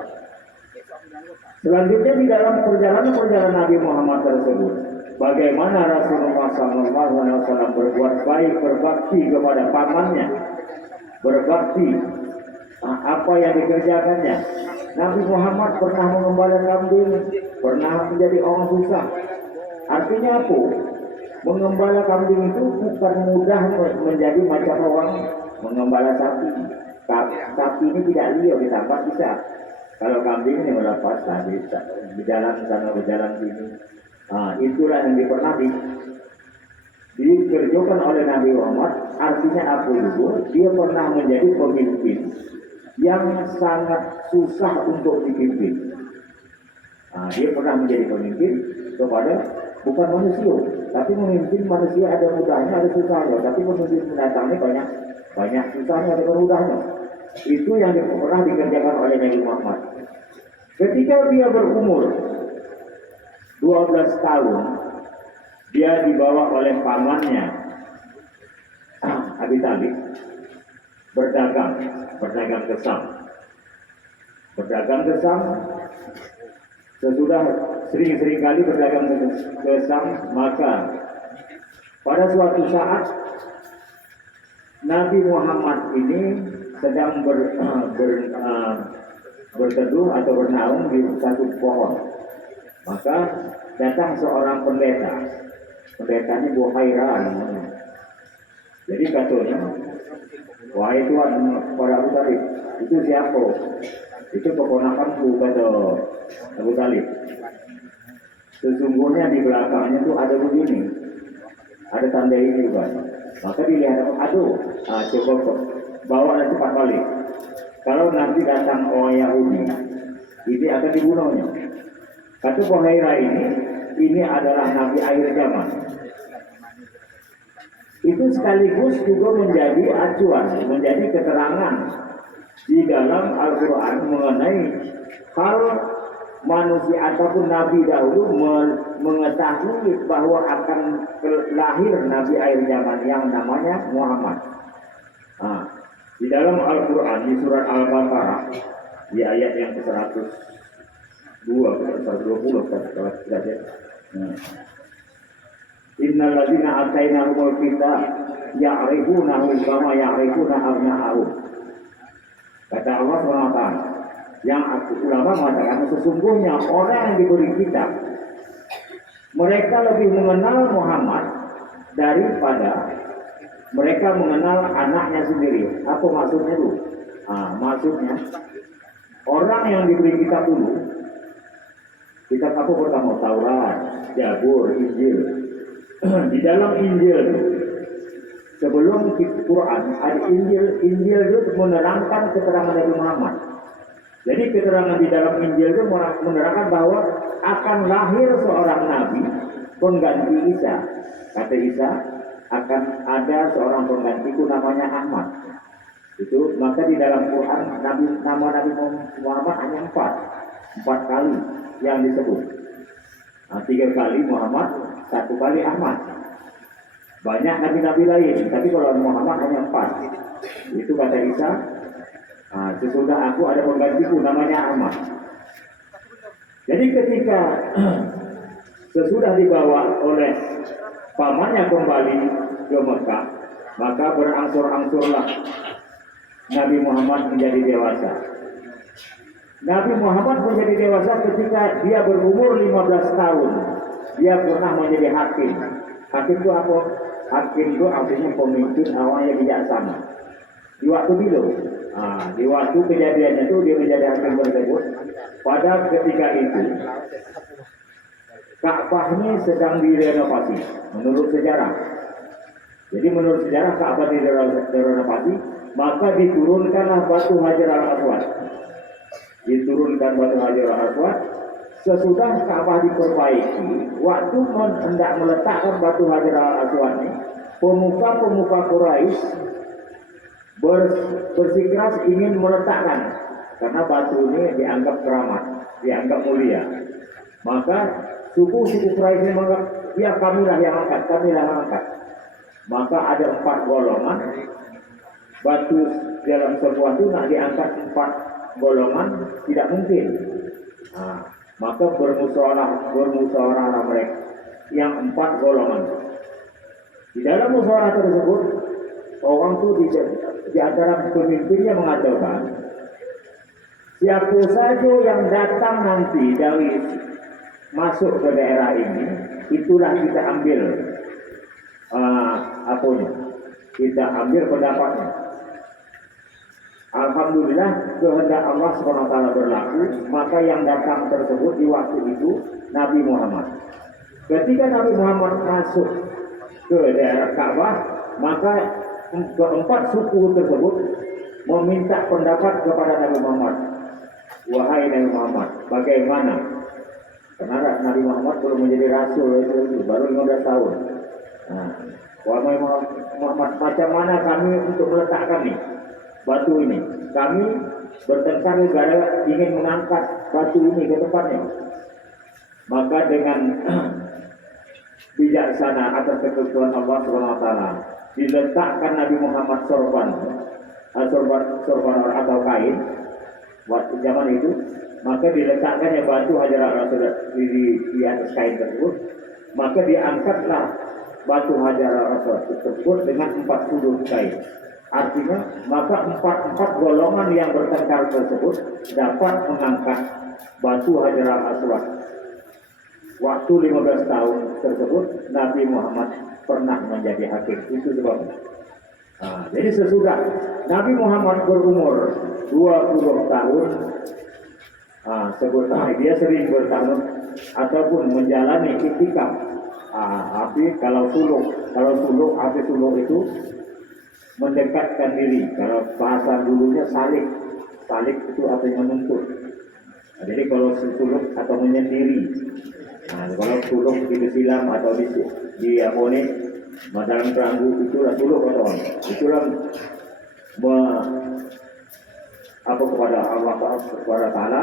Selanjutnya di dalam perjalanan Nabi Muhammad tersebut, bagaimana Rasulullah SAW berbuat baik, berbakti kepada pamannya, berbakti apa yang dikerjakannya. Nabi Muhammad pernah mengembala kambing, pernah menjadi orang susah. Artinya apa? Mengembala kambing itu bukan mudah menjadi macam orang mengembala sapi. Sapi ini tidak liar ditambah bisa. Kalau kambing ini melepas tadi berjalan sana berjalan sini. Itulah yang dikerjakan oleh Nabi Muhammad. Artinya apa itu? Dia pernah menjadi pemimpin yang sangat susah untuk dipimpin. Dia pernah menjadi pemimpin kepada bukan manusia, tapi memimpin manusia ada mudahnya, ada susahnya. Tapi memimpin pendatang ini banyak susahnya, ada mudahnya. Itu yang pernah dikerjakan oleh Nabi Muhammad. Ketika dia berumur 12 tahun, dia dibawa oleh pamannya Abi Thalib berdagang kesam. Sesudah sering kali berdagang kesam, maka pada suatu saat Nabi Muhammad ini sedang berteduh atau bernaung di satu pohon. Maka datang seorang pendeta. Pendetanya Buhairah namanya. Jadi katanya, wahai Tuhan pada Abu Thalib, itu siapa? Itu keponakanku, kata Abu Thalib. Sesungguhnya di belakangnya tuh ada begini, ada tanda ini juga. Maka dilihat, coba bawa cepat balik. Kalau nanti datang orang Yahudi, ini akan dibunuhnya. Kata Buhairah ini adalah nabi akhir zaman. Itu sekaligus juga menjadi acuan, menjadi keterangan di dalam Al-Quran mengenai hal manusia ataupun nabi dahulu mengetahui bahwa akan lahir nabi akhir zaman yang namanya Muhammad. Di dalam Al-Quran di surat Al-Baqarah di ayat yang ke-120 kalau tidak salah. Innal ladzina atainahumul kitab ya'rifunahu kama ya'rifuna abna'ahum. Kata Allah SWT, yang ulama mengatakan sesungguhnya orang yang diberi kitab mereka lebih mengenal Muhammad daripada mereka mengenal anaknya sendiri. Apa maksudnya itu? Maksudnya orang yang diberi kitab dulu, kitab apa pertama? Taurat, Zabur, Injil. Di dalam Injil sebelum Quran ada Injil itu menerangkan keterangan Nabi Muhammad. Jadi keterangan di dalam Injil itu menerangkan bahwa akan lahir seorang nabi pengganti Isa. Kata Isa, akan ada seorang penggantiku namanya Ahmad. Itu maka di dalam Quran nama Nabi Muhammad hanya 4 kali yang disebut. 3 kali Muhammad, 1 kali Ahmad. Banyak nabi-nabi lain, tapi kalau Muhammad hanya 4. Itu kata Isa, sesudah aku ada penggantiku namanya Ahmad. Jadi ketika sesudah dibawa oleh pamannya kembali ke Mekah, maka berangsur-angsurlah Nabi Muhammad menjadi dewasa. Nabi Muhammad menjadi dewasa ketika dia berumur 15 tahun. Dia pernah menjadi hakim. Hakim itu apa? Hakim itu artinya pemimpin awalnya bijaksana. Di waktu dulu, di waktu kejadiannya itu dia menjadi hakim tersebut. Pada ketika itu, Ka'bah ini sedang direnovasi menurut sejarah. Jadi menurut sejarah Ka'bah direnovasi, maka diturunkanlah batu Hajar al-Aswad. Diturunkan batu Hajar al-Aswad. Sesudah Ka'bah diperbaiki, waktu hendak meletakkan batu Hajar al-Aswad ini, pemuka-pemuka Quraisy bersikeras ingin meletakkan, karena batu ini dianggap keramat, dianggap mulia. Maka suku-suku Quraisy ini menganggap, ya kamilah yang angkat, kamilah yang angkat. Maka ada 4 golongan batu dalam sebuah itu nak diangkat 4 golongan tidak mungkin. Maka bermusyawarah mereka yang 4 golongan. Di dalam musyawarah tersebut, orang itu di antara pemimpinnya mengatakan, siapa saja yang datang nanti dari masuk ke daerah ini, itulah kita ambil kita ambil pendapatnya. Alhamdulillah kehendak Allah SWT berlaku, maka yang datang tersebut di waktu itu Nabi Muhammad. Ketika Nabi Muhammad masuk ke daerah Ka'bah, maka keempat suku tersebut meminta pendapat kepada Nabi Muhammad. Wahai Nabi Muhammad, bagaimana? Karena Nabi Muhammad belum menjadi rasul itu baru 15 tahun. Wahai Muhammad, macam mana kami untuk meletakkan nih batu ini? Kami bertengkar negara ingin mengangkat batu ini ke tempatnya. Maka dengan bijaksana atas ketentuan Allah SWT diletakkan Nabi Muhammad sorban atau kain waktu zaman itu. Maka diletakkannya batu Hajar al-Aswad di atas kain tersebut. Maka diangkatlah batu Hajar al-Aswad tersebut dengan 4 sudut kain. Artinya maka 4 golongan yang bertengkar tersebut dapat mengangkat batu Hajar al-Aswad. Waktu 15 tahun tersebut Nabi Muhammad pernah menjadi hakim. Itu sebabnya. Jadi sesudah Nabi Muhammad berumur 20 tahun, sebetulnya dia sering bertahun ataupun menjalani itikaf. Kalau suluk itu mendekatkan diri. Kalau bahasa dulunya salik itu artinya menuntut. Jadi kalau suluk atau menyendiri. Kalau suluk di silam atau di dalam keranggu itulah suluk atau itulah kepada Allah kepada Taala,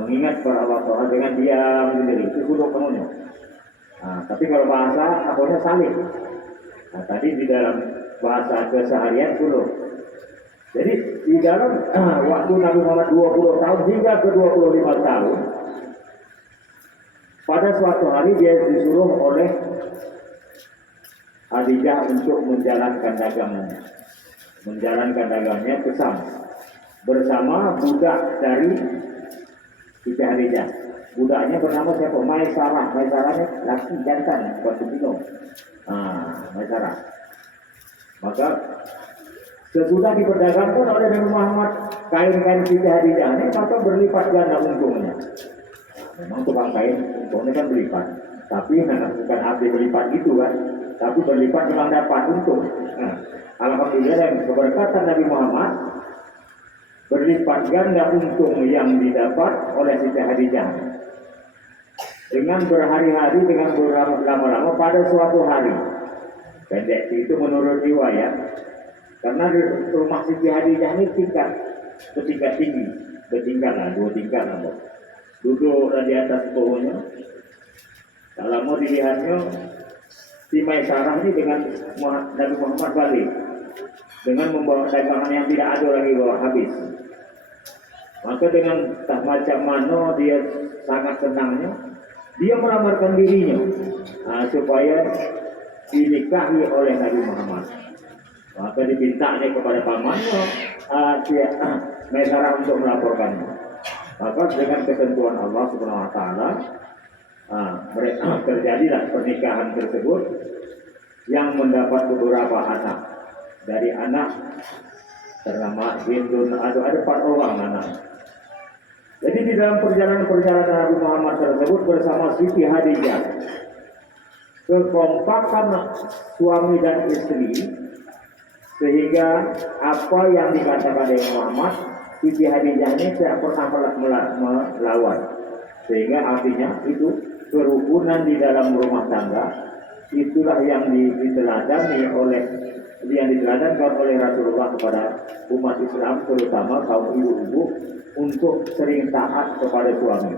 mengingat kepada Allah Taala dengan diam sendiri, itu suluk namanya. Tapi kalau bahasa apanya salih. Tadi di dalam bahasa keseharian suluk. Jadi di dalam waktu Nabi Muhammad 20 tahun hingga ke 25 tahun, pada suatu hari dia disuruh oleh Khadijah untuk menjalankan dagangnya ke Sam bersama budak dari Siti Khadijah. Budaknya bernama siapa? Maisarah. Maisarahnya laki jantan, bukan betina. Maisarah. Maka sesudah diperdagangkan oleh Nabi Muhammad kain-kain Siti Khadijah ini, maka berlipat ganda untungnya. Memang tukang kain untungnya kan berlipat, tapi bukan arti berlipat gitu kan, tapi berlipat memang dapat untung. Alhamdulillah yang keberkatan Nabi Muhammad berlipat ganda untung yang didapat oleh Siti Khadijah. Dengan berhari-hari, dengan berlama-lama, pada suatu hari, pendek itu menurut riwayat, karena di rumah Siti Khadijah ini bertingkat tinggi, bertingkat lah, 2 tingkat lah. Duduk di atas pohonnya. Kalau mau dilihatnya, si Maisarah ini dengan Nabi Muhammad balik dengan membawa dagangan yang tidak ada lagi bawa habis. Maka dengan tak macam mana dia sangat senangnya, dia melamarkan dirinya supaya dinikahi oleh Nabi Muhammad. Maka dipintanya kepada pamannya Maisarah untuk melaporkannya. Maka dengan ketentuan Allah Subhanahu Wa Taala, terjadilah pernikahan tersebut yang mendapat beberapa anak. Dari anak ternama Hindun, ada 4 orang anak. Jadi di dalam perjalanan Nabi Muhammad tersebut bersama Siti Khadijah, kekompakan suami dan istri, sehingga apa yang dikatakan oleh Muhammad, Siti Khadijah ini tidak pernah melawan. Sehingga artinya itu kerukunan di dalam rumah tangga itulah yang diteladani oleh Rasulullah kepada umat Islam, terutama kaum ibu-ibu, untuk sering taat kepada suami.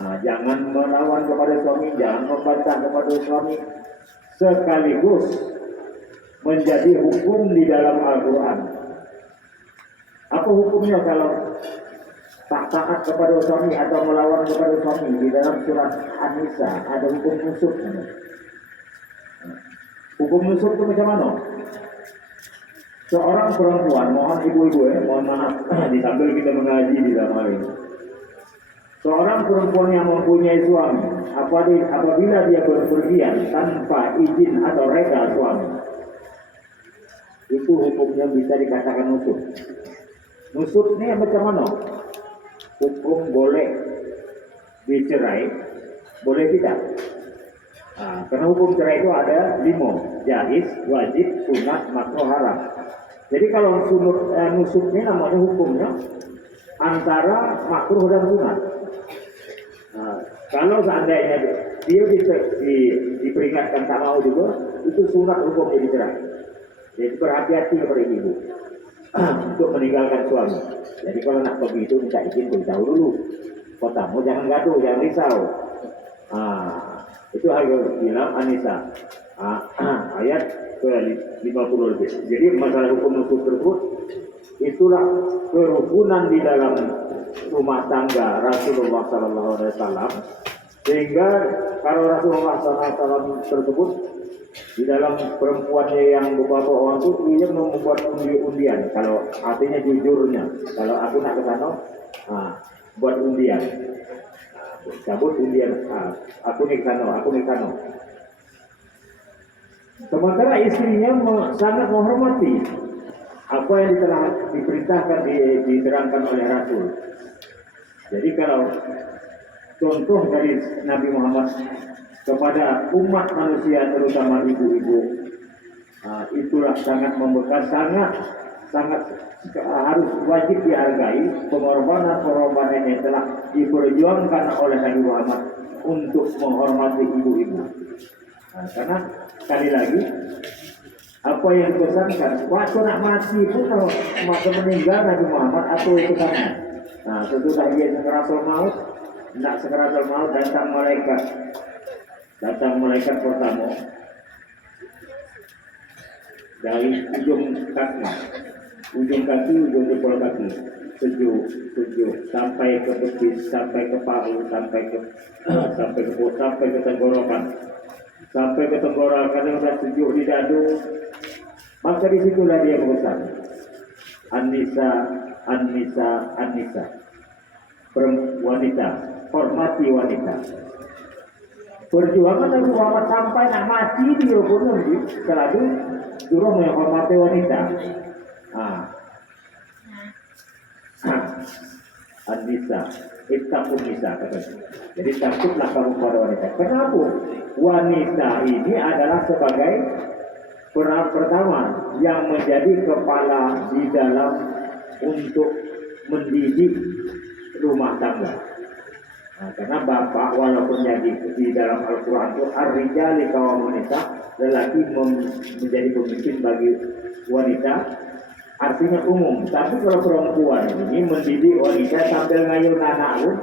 Nah, jangan melawan kepada suami, jangan membantah kepada suami, sekaligus menjadi hukum di dalam Al-Quran. Apa hukumnya kalau tak taat kepada suami atau melawan kepada suami? Di dalam surat An-Nisa ada hukum nusuk. Hukum nusuk itu macam mana? Seorang perempuan, mohon ibu-ibu mohon maaf, sambil kita mengaji di dalam hal ini. Seorang perempuan yang mempunyai suami, apabila dia berpergian tanpa izin atau reda suami, itu hukumnya bisa dikatakan nusuk. Nusuk ini macam mana? Hukum boleh dicerai, boleh tidak. Nah, karena hukum cerai itu ada 5, jaiz, wajib, sunat, makruh, haram. Jadi kalau nusuk ini namanya hukumnya antara makruh dan sunat. Nah, kalau seandainya dia diperingatkan tak mau juga, itu sunat hukum jadi cerai. Jadi berhati-hati kepada ibu untuk meninggalkan suami. Jadi kalau nak begitu minta izin beritahu dulu. Kotamu jangan gaduh, jangan risau. Itu harus bilang An-Nisa ayat ke-50 lebih. Jadi masalah hukum nusuk tersebut itulah kerukunan di dalam rumah tangga Rasulullah SAW, sehingga kalau Rasulullah SAW tersebut di dalam perempuannya yang beberapa orang itu dia membuat undian. Kalau artinya jujurnya, kalau aku nak ke sana, buat undian, cabut undian, aku nih sana. Sementara istrinya sangat menghormati apa yang telah diperintahkan diterangkan oleh Rasul. Jadi kalau contoh dari Nabi Muhammad kepada umat manusia, terutama ibu-ibu, itulah sangat membekas, sangat harus wajib dihargai pengorbanan yang telah diperjuangkan oleh Nabi Muhammad untuk menghormati ibu-ibu. Karena sekali lagi apa yang dipesankan waktu nak mati pun kalau meninggal Nabi Muhammad atau itu karena sesudah dia sekaratul maut, nak sekaratul maut datang malaikat pertama dari ujung kaki, ujung jempol kaki, sejuk sampai ke betis, sampai ke paru, sampai ke tenggorokan, sudah sejuk di dadu. Maka disitulah dia berpesan, An-Nisa, wanita, hormati wanita. Perjuangan Nabi Muhammad sampai nak mati dia pun selalu suruh menghormati wanita. An-Nisa, ittaqun nisa, katanya. Jadi takutlah kamu pada wanita. Kenapa? Wanita ini adalah sebagai peran pertama yang menjadi kepala di dalam untuk mendidik rumah tangga. Karena bapak walaupun jadi di dalam Al-Quran itu ar-rijali kaum wanita, lelaki menjadi pemimpin bagi wanita, artinya umum. Tapi kalau perempuan ini mendidik wanita sambil ngayun anak pun,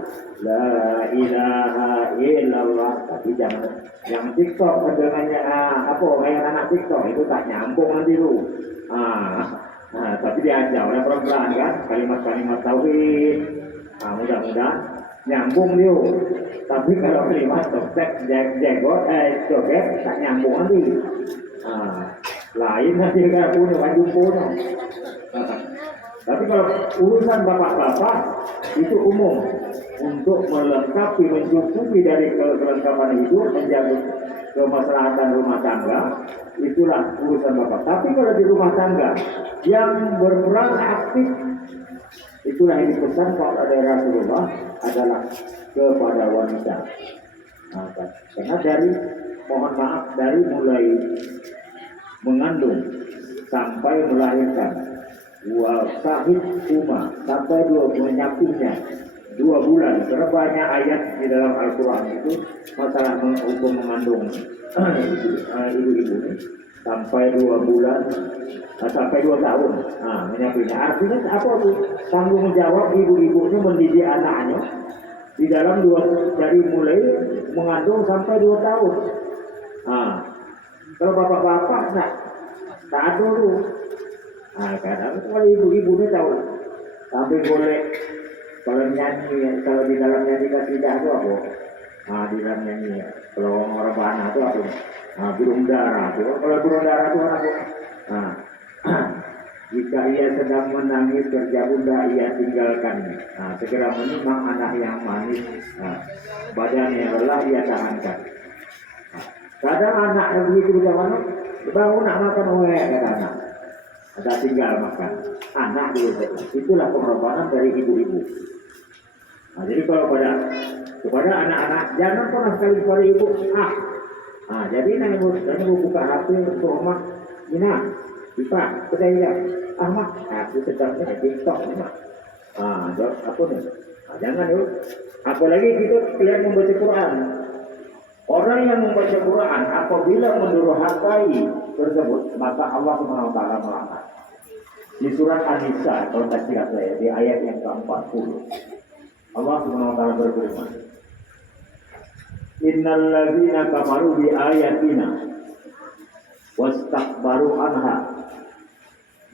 la ilaha illallah. Tapi jangan TikTok sambil ngayun anak TikTok, itu tak nyambung nanti lu. Tapi diajar oleh perempuan kan kalimat-kalimat tauhid. Mudah-mudahan nyambung dia. Tapi kalau kalimat joget tak nyambung nanti. Lain nanti kan punya. Tapi kalau urusan bapak-bapak itu umum untuk melengkapi, mencukupi dari kelengkapan hidup, menjaga kemaslahatan rumah tangga, itulah urusan bapak. Tapi kalau di rumah tangga yang berperan aktif, itulah yang dipesan oleh Rasulullah adalah kepada wanita. Karena dari mulai mengandung sampai melahirkan, sahid umma, sampai dua menyapihnya 2 bulan. Karena banyak ayat di dalam Al-Quran itu masalah hukum mengandung ibu-ibu ini sampai 2 bulan, sampai 2 tahun. Nah, menyampainya artinya apa tuh? Tanggung jawab ibu-ibu ini mendidik anaknya di dalam dari mulai mengandung sampai 2 tahun. Nah, kalau bapak-bapak tak dulu. Nah, kadang kalau ibu-ibu ini tahu, tapi boleh kalau nyanyi, kalau di dalam nyanyi kasidah itu apa? Nah, di dalam nyanyi, kalau orang bana itu apa? Nah, burung dara itu. Kalau burung dara itu apa? Nah, jika ia sedang menangis kerja bunda ia tinggalkan. Nah, segera menimang anak yang manis. Nah, badan yang lelah ia tahankan. Nah, kadang anak yang begitu bagaimana? Bangun nak makan kata anak. Ada tinggal makan. Anak dulu. Itulah pengorbanan dari ibu-ibu. Nah, jadi kalau kepada anak-anak jangan pernah sekali kepada ibu. Nah, jadi ibu buka HP untuk rumah. Ina, Ipa, kedai Ahmad, aku sedapnya TikTok ni mak. Apa ni? Jangan yuk. Apalagi kita kelihatan membaca Quran. Orang yang membaca Quran apabila mendurhakai tersebut, maka Allah Subhanahu wa taala melaknat. Di surat An-Nisa, kalau tak silap saya, di ayat yang ke-40. Allah Subhanahu wa taala berfirman, "Innal ladzina kafaru bi ayatina wastakbaru anha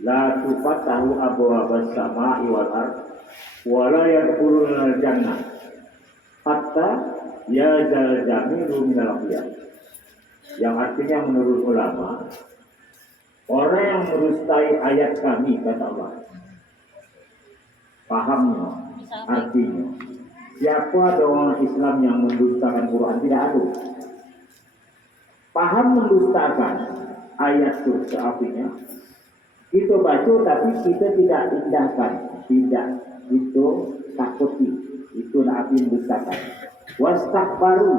la tufattahu abwaabas samaa'i wal ardh wa la yadkhuluna al-jannah hatta yazal jamilu minal qiyam." Yang artinya menurut ulama, orang yang merustai ayat kami, kata Allah, pahamnya, artinya, siapa ada orang Islam yang mendustakan Quran? Tidak ada. Paham mendustakan ayat itu artinya, kita baca tapi kita tidak indahkan, tidak, itu takuti, itu arti mendustakan. Wastakbaru,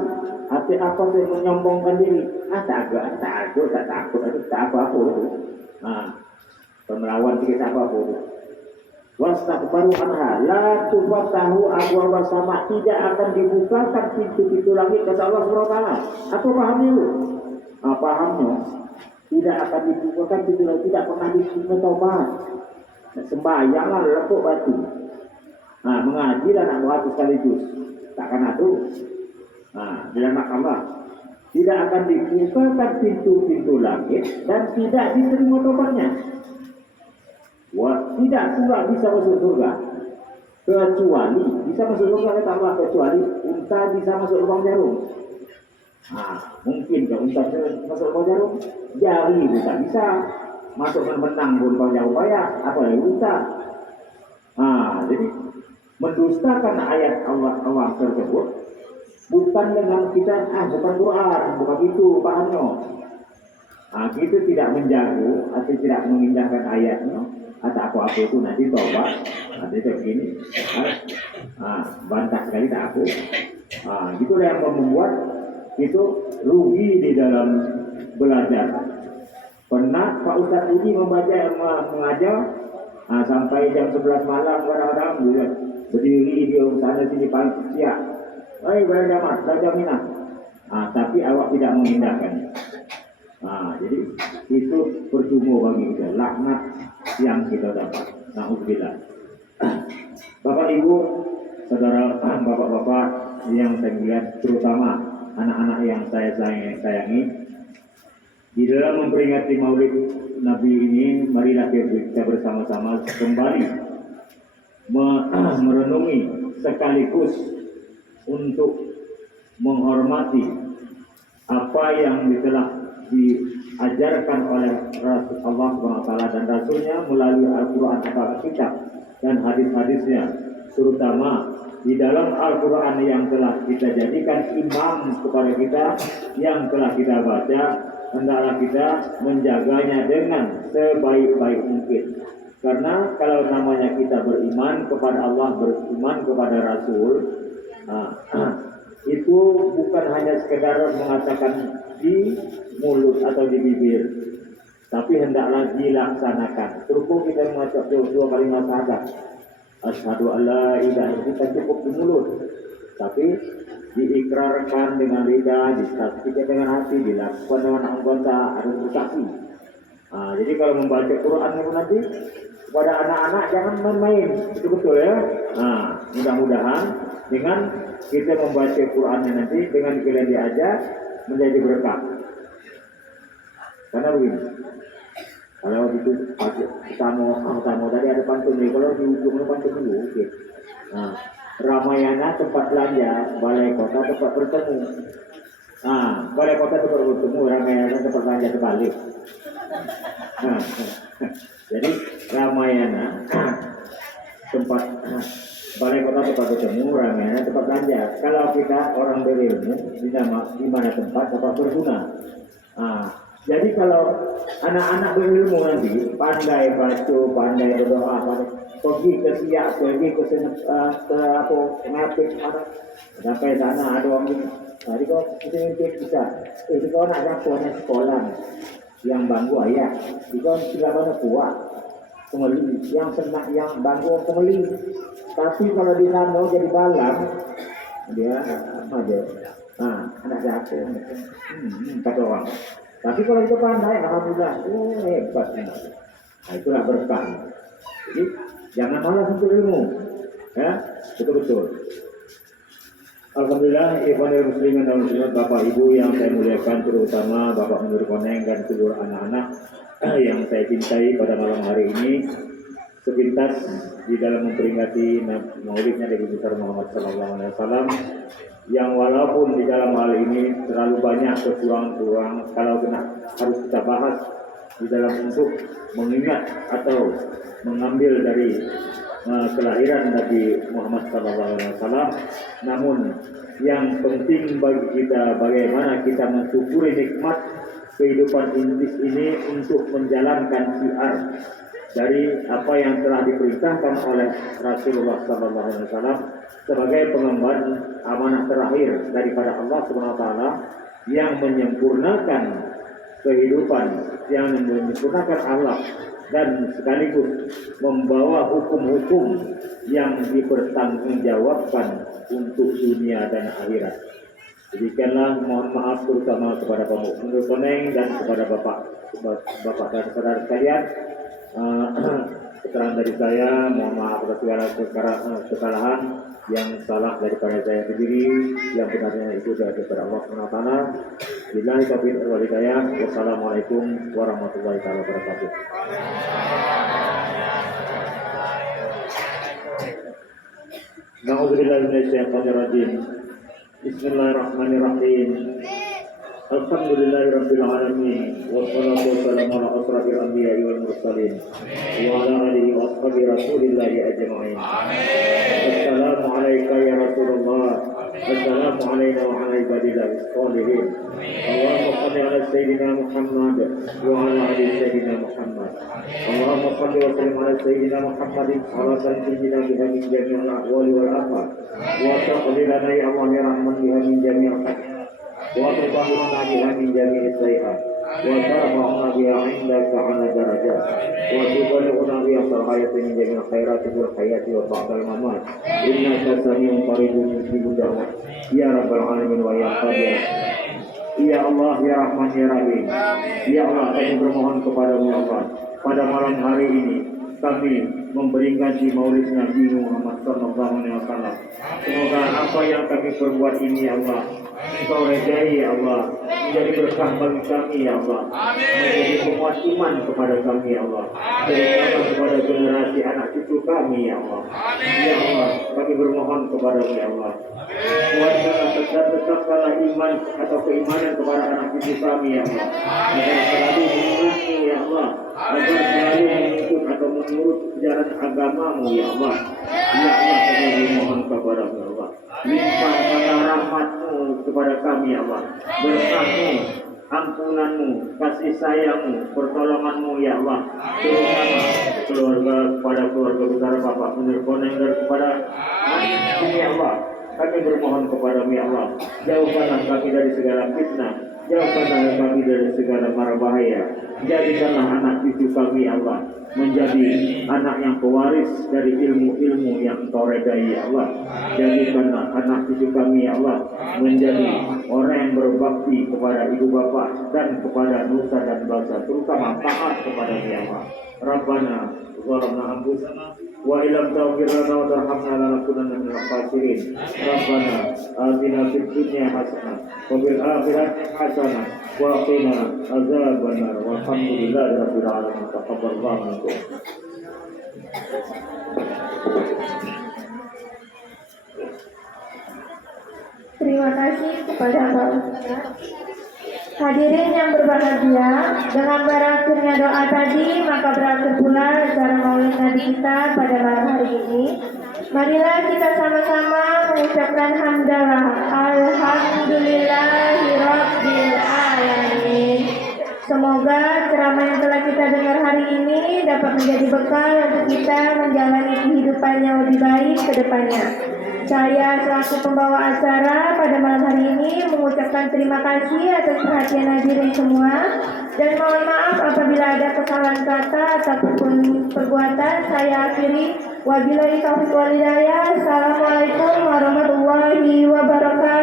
arti apa yang menyombongkan diri? Tak takut, tak apa-apa. Pemelawan kita apa-apa. Wastakbaru anha, la tufattahu abwaabas sama', tidak akan dibukakan pintu-pintu langit, kata Allah SWT. Apa pahamnya itu? Pahamnya, tidak akan dibukakan pintu langit, tidak pernah diterima taubat. Sembahyanglah lepuk batu. Mengaji dan nak buat sekaligus. Takkan ada. Dalam Allah tidak akan dibukakan pintu-pintu langit dan tidak diterima taubatnya. Tidak pula bisa masuk surga kecuali bisa masuk surga kata Allah, kecuali unta bisa masuk lubang jarum. Mungkin kalau unta masuk lubang jarum, jari bisa masuk menang lubang jarum payah, apalagi unta. Jadi mendustakan ayat Allah tersebut bukan dengan kita bukan Quran, bukan itu pahamnya. Kita tidak menjago atau tidak mengindahkan ayatnya atau apa-apa itu nanti tobat, nanti begini, bantah sekali tak aku. Itulah yang membuat itu rugi di dalam belajar. Pernah Pak Ustadz Udi mengajar sampai jam 11 malam kadang-kadang berdiri di sana sini pagi siap. Belajar minat. Tapi awak tidak mengindahkan. Jadi itu percuma bagi kita, laknat yang kita dapat. Na'udzubillah. Bapak Ibu, saudara bapak-bapak yang saya lihat, terutama anak-anak yang saya sayangi, di dalam memperingati Maulid Nabi ini, marilah kita bersama-sama kembali merenungi sekaligus untuk menghormati apa yang telah diajarkan oleh Rasul Allah SWT dan Rasulnya melalui Al-Quran Kitab dan hadis-hadisnya, terutama di dalam Al-Quran yang telah kita jadikan imam kepada kita, yang telah kita baca, hendaklah kita menjaganya dengan sebaik-baik mungkin. Karena kalau namanya kita beriman kepada Allah, beriman kepada Rasul, itu bukan hanya sekedar mengatakan di mulut atau di bibir, tapi hendaklah dilaksanakan. Terus kita mengucap 2 kalimat syahadat, Asyhadu alla ilaha illallah kita cukup di mulut, tapi diikrarkan dengan lidah, disaksikan dengan hati, dilakukan dengan anggota, harus bersaksi. Jadi kalau membaca Quran itu nanti kepada anak-anak jangan main-main, itu betul ya. Mudah-mudahan dengan kita membaca Qurannya nanti dengan kalian diajar menjadi berkah. Karena begini, kalau itu tamu tadi ada pantun nih, kalau di ujung pantun dulu, oke. Ramayana tempat belanja, balai kota tempat bertemu. Balai kota tempat bertemu, Ramayana tempat belanja terbalik. Jadi Ramayana tempat balai kota tempat bertemu, Ramayana tempat belanja. Kalau kita orang berilmu, di mana tempat berguna. Jadi kalau anak-anak berilmu nanti pandai baca, pandai berdoa, pergi ke siak, pergi ke ngapit, sampai sana ada orang ini. Jadi kau itu bisa. Jadi kau nak dapat sekolah yang banggu ayah. Jadi kau tidak mana kuat. Kembali yang senang yang banggu kembali. Tapi kalau di sana jadi balam, dia apa aja. Anak jatuh. Kata orang. Tapi kalau itu pandai, alhamdulillah, hebat. Itulah berkah. Jadi jangan malas untuk ilmu, ya, betul-betul. Alhamdulillah, ikhwanul muslimin dan muslimat, Bapak Ibu yang saya muliakan, terutama Bapak Menur Koneng dan seluruh anak-anak yang saya cintai pada malam hari ini, sepintas di dalam memperingati maulidnya Nabi besar Muhammad SAW. Yang walaupun di dalam hal ini terlalu banyak kekurangan-kekurangan, kalau harus kita bahas di dalam untuk mengingat atau mengambil dari kelahiran Nabi Muhammad SAW. Namun yang penting bagi kita bagaimana kita mensyukuri nikmat kehidupan ini untuk menjalankan syiar dari apa yang telah diperintahkan oleh Rasulullah SAW sebagai pengemban amanah terakhir daripada Allah Subhanahu wa taala yang menyempurnakan kehidupan, yang menyempurnakan akhlak dan sekaligus membawa hukum-hukum yang dipertanggungjawabkan untuk dunia dan akhirat. Demikianlah, mohon maaf terutama kepada Pak Menur Koneng dan kepada Bapak dan saudara sekalian. Keterangan dari saya, mohon maaf atas segala kesalahan yang salah daripada saya sendiri, yang benarnya itu daripada Allah SWT. Billahi taufiq wal hidayah. Wassalamualaikum warahmatullahi wabarakatuh. Na'udzubillahi minasyaitonir rajim. Bismillahirrahmanirrahim. Alhamdulillahirabbil alamin wassalatu wassalamu ala asrofil anbiya'i wal mursalin wa ala alihi wa ashabi rasulillahi ajma'in. Assalamu alayka ya Rasulullah. Assalamu alayna wa ala ibadillahi sholihin. Allahumma shalli ala sayyidina Muhammad wa ala ali sayyidina Muhammad. Allahumma shalli wa sallim ala sayyidina Muhammadin ala sayyidina biha min jami'il ahwali wal afat wa taqdir lana ya Allah ya Rahman biha min jami'il haqq wa tutahhiruna biha min jami'is sayyi'at wa tarfa'una biha 'indaka 'ala darajat wa tuballighuna biha sarhayati min jami'il khairati wal hayati wa ba'dal mamat innaka sami'un qaribun mujibud da'wat ya rabbal alamin wa ya qadir. Ya Allah, ya Rahman, ya Rahim. Ya Allah, kami bermohon kepadamu ya Allah. Pada malam hari ini kami memperingati maulid Nabi Muhammad SAW. Semoga apa yang kami perbuat ini ya Allah, Engkau redai ya Allah, menjadi berkah bagi kami ya Allah, menjadi penguat iman kepada kami ya Allah, terutama kepada generasi anak cucu kami ya Allah. Ya Allah, kami bermohon kepadamu ya Allah, kuatkanlah tetapkanlah iman atau keimanan kepada anak cucu kami ya Allah, agar selalu mengingati ya Allah, agar selalu mengikut atau menurut jalan agamamu ya Allah. Ya Allah, kami bermohon kepadamu ya Allah, limpahkanlah rahmatmu kepada kami ya Allah, berkahmu, ampunanmu, kasih sayangmu, pertolonganmu ya Allah, terutama kepada keluarga besar Bapak Menur Koneng dan kepada ini ya Allah. Kami bermohon kepadamu ya Allah, jauhkanlah kami dari segala fitnah, Jauhkanlah kami dari segala mara bahaya. Jadikanlah anak cucu kami ya Allah menjadi anak yang pewaris dari ilmu-ilmu yang Engkau redai ya Allah. Jadikanlah anak cucu kami ya Allah menjadi orang yang berbakti kepada ibu bapa dan kepada nusa dan bangsa, terutama taat kepada ya Allah. Rabbana zalamna anfusana wa illam taghfir lana wa tarhamna lanakunanna minal khasirin. Rabbana atina fid dunya hasanah wa fil akhirati hasanah wa qina azabannar. Walhamdulillahi rabbil alamin. Taqabbalallahu minkum. Terima kasih kepada Pak Ustaz. Hadirin yang berbahagia, dengan berakhirnya doa tadi, maka berakhir pula acara Maulid Nabi kita pada malam hari ini. Marilah kita sama-sama mengucapkan hamdalah. Alhamdulillahirabbil alamin. Semoga ceramah yang telah kita dengar hari ini dapat menjadi bekal untuk kita menjalani kehidupan yang lebih baik ke depannya. Saya selaku pembawa acara pada malam hari ini mengucapkan terima kasih atas perhatian hadirin semua dan mohon maaf apabila ada kesalahan kata ataupun perbuatan. Saya akhiri, wabillahi taufiq wal hidayah. Assalamualaikum warahmatullahi wabarakatuh.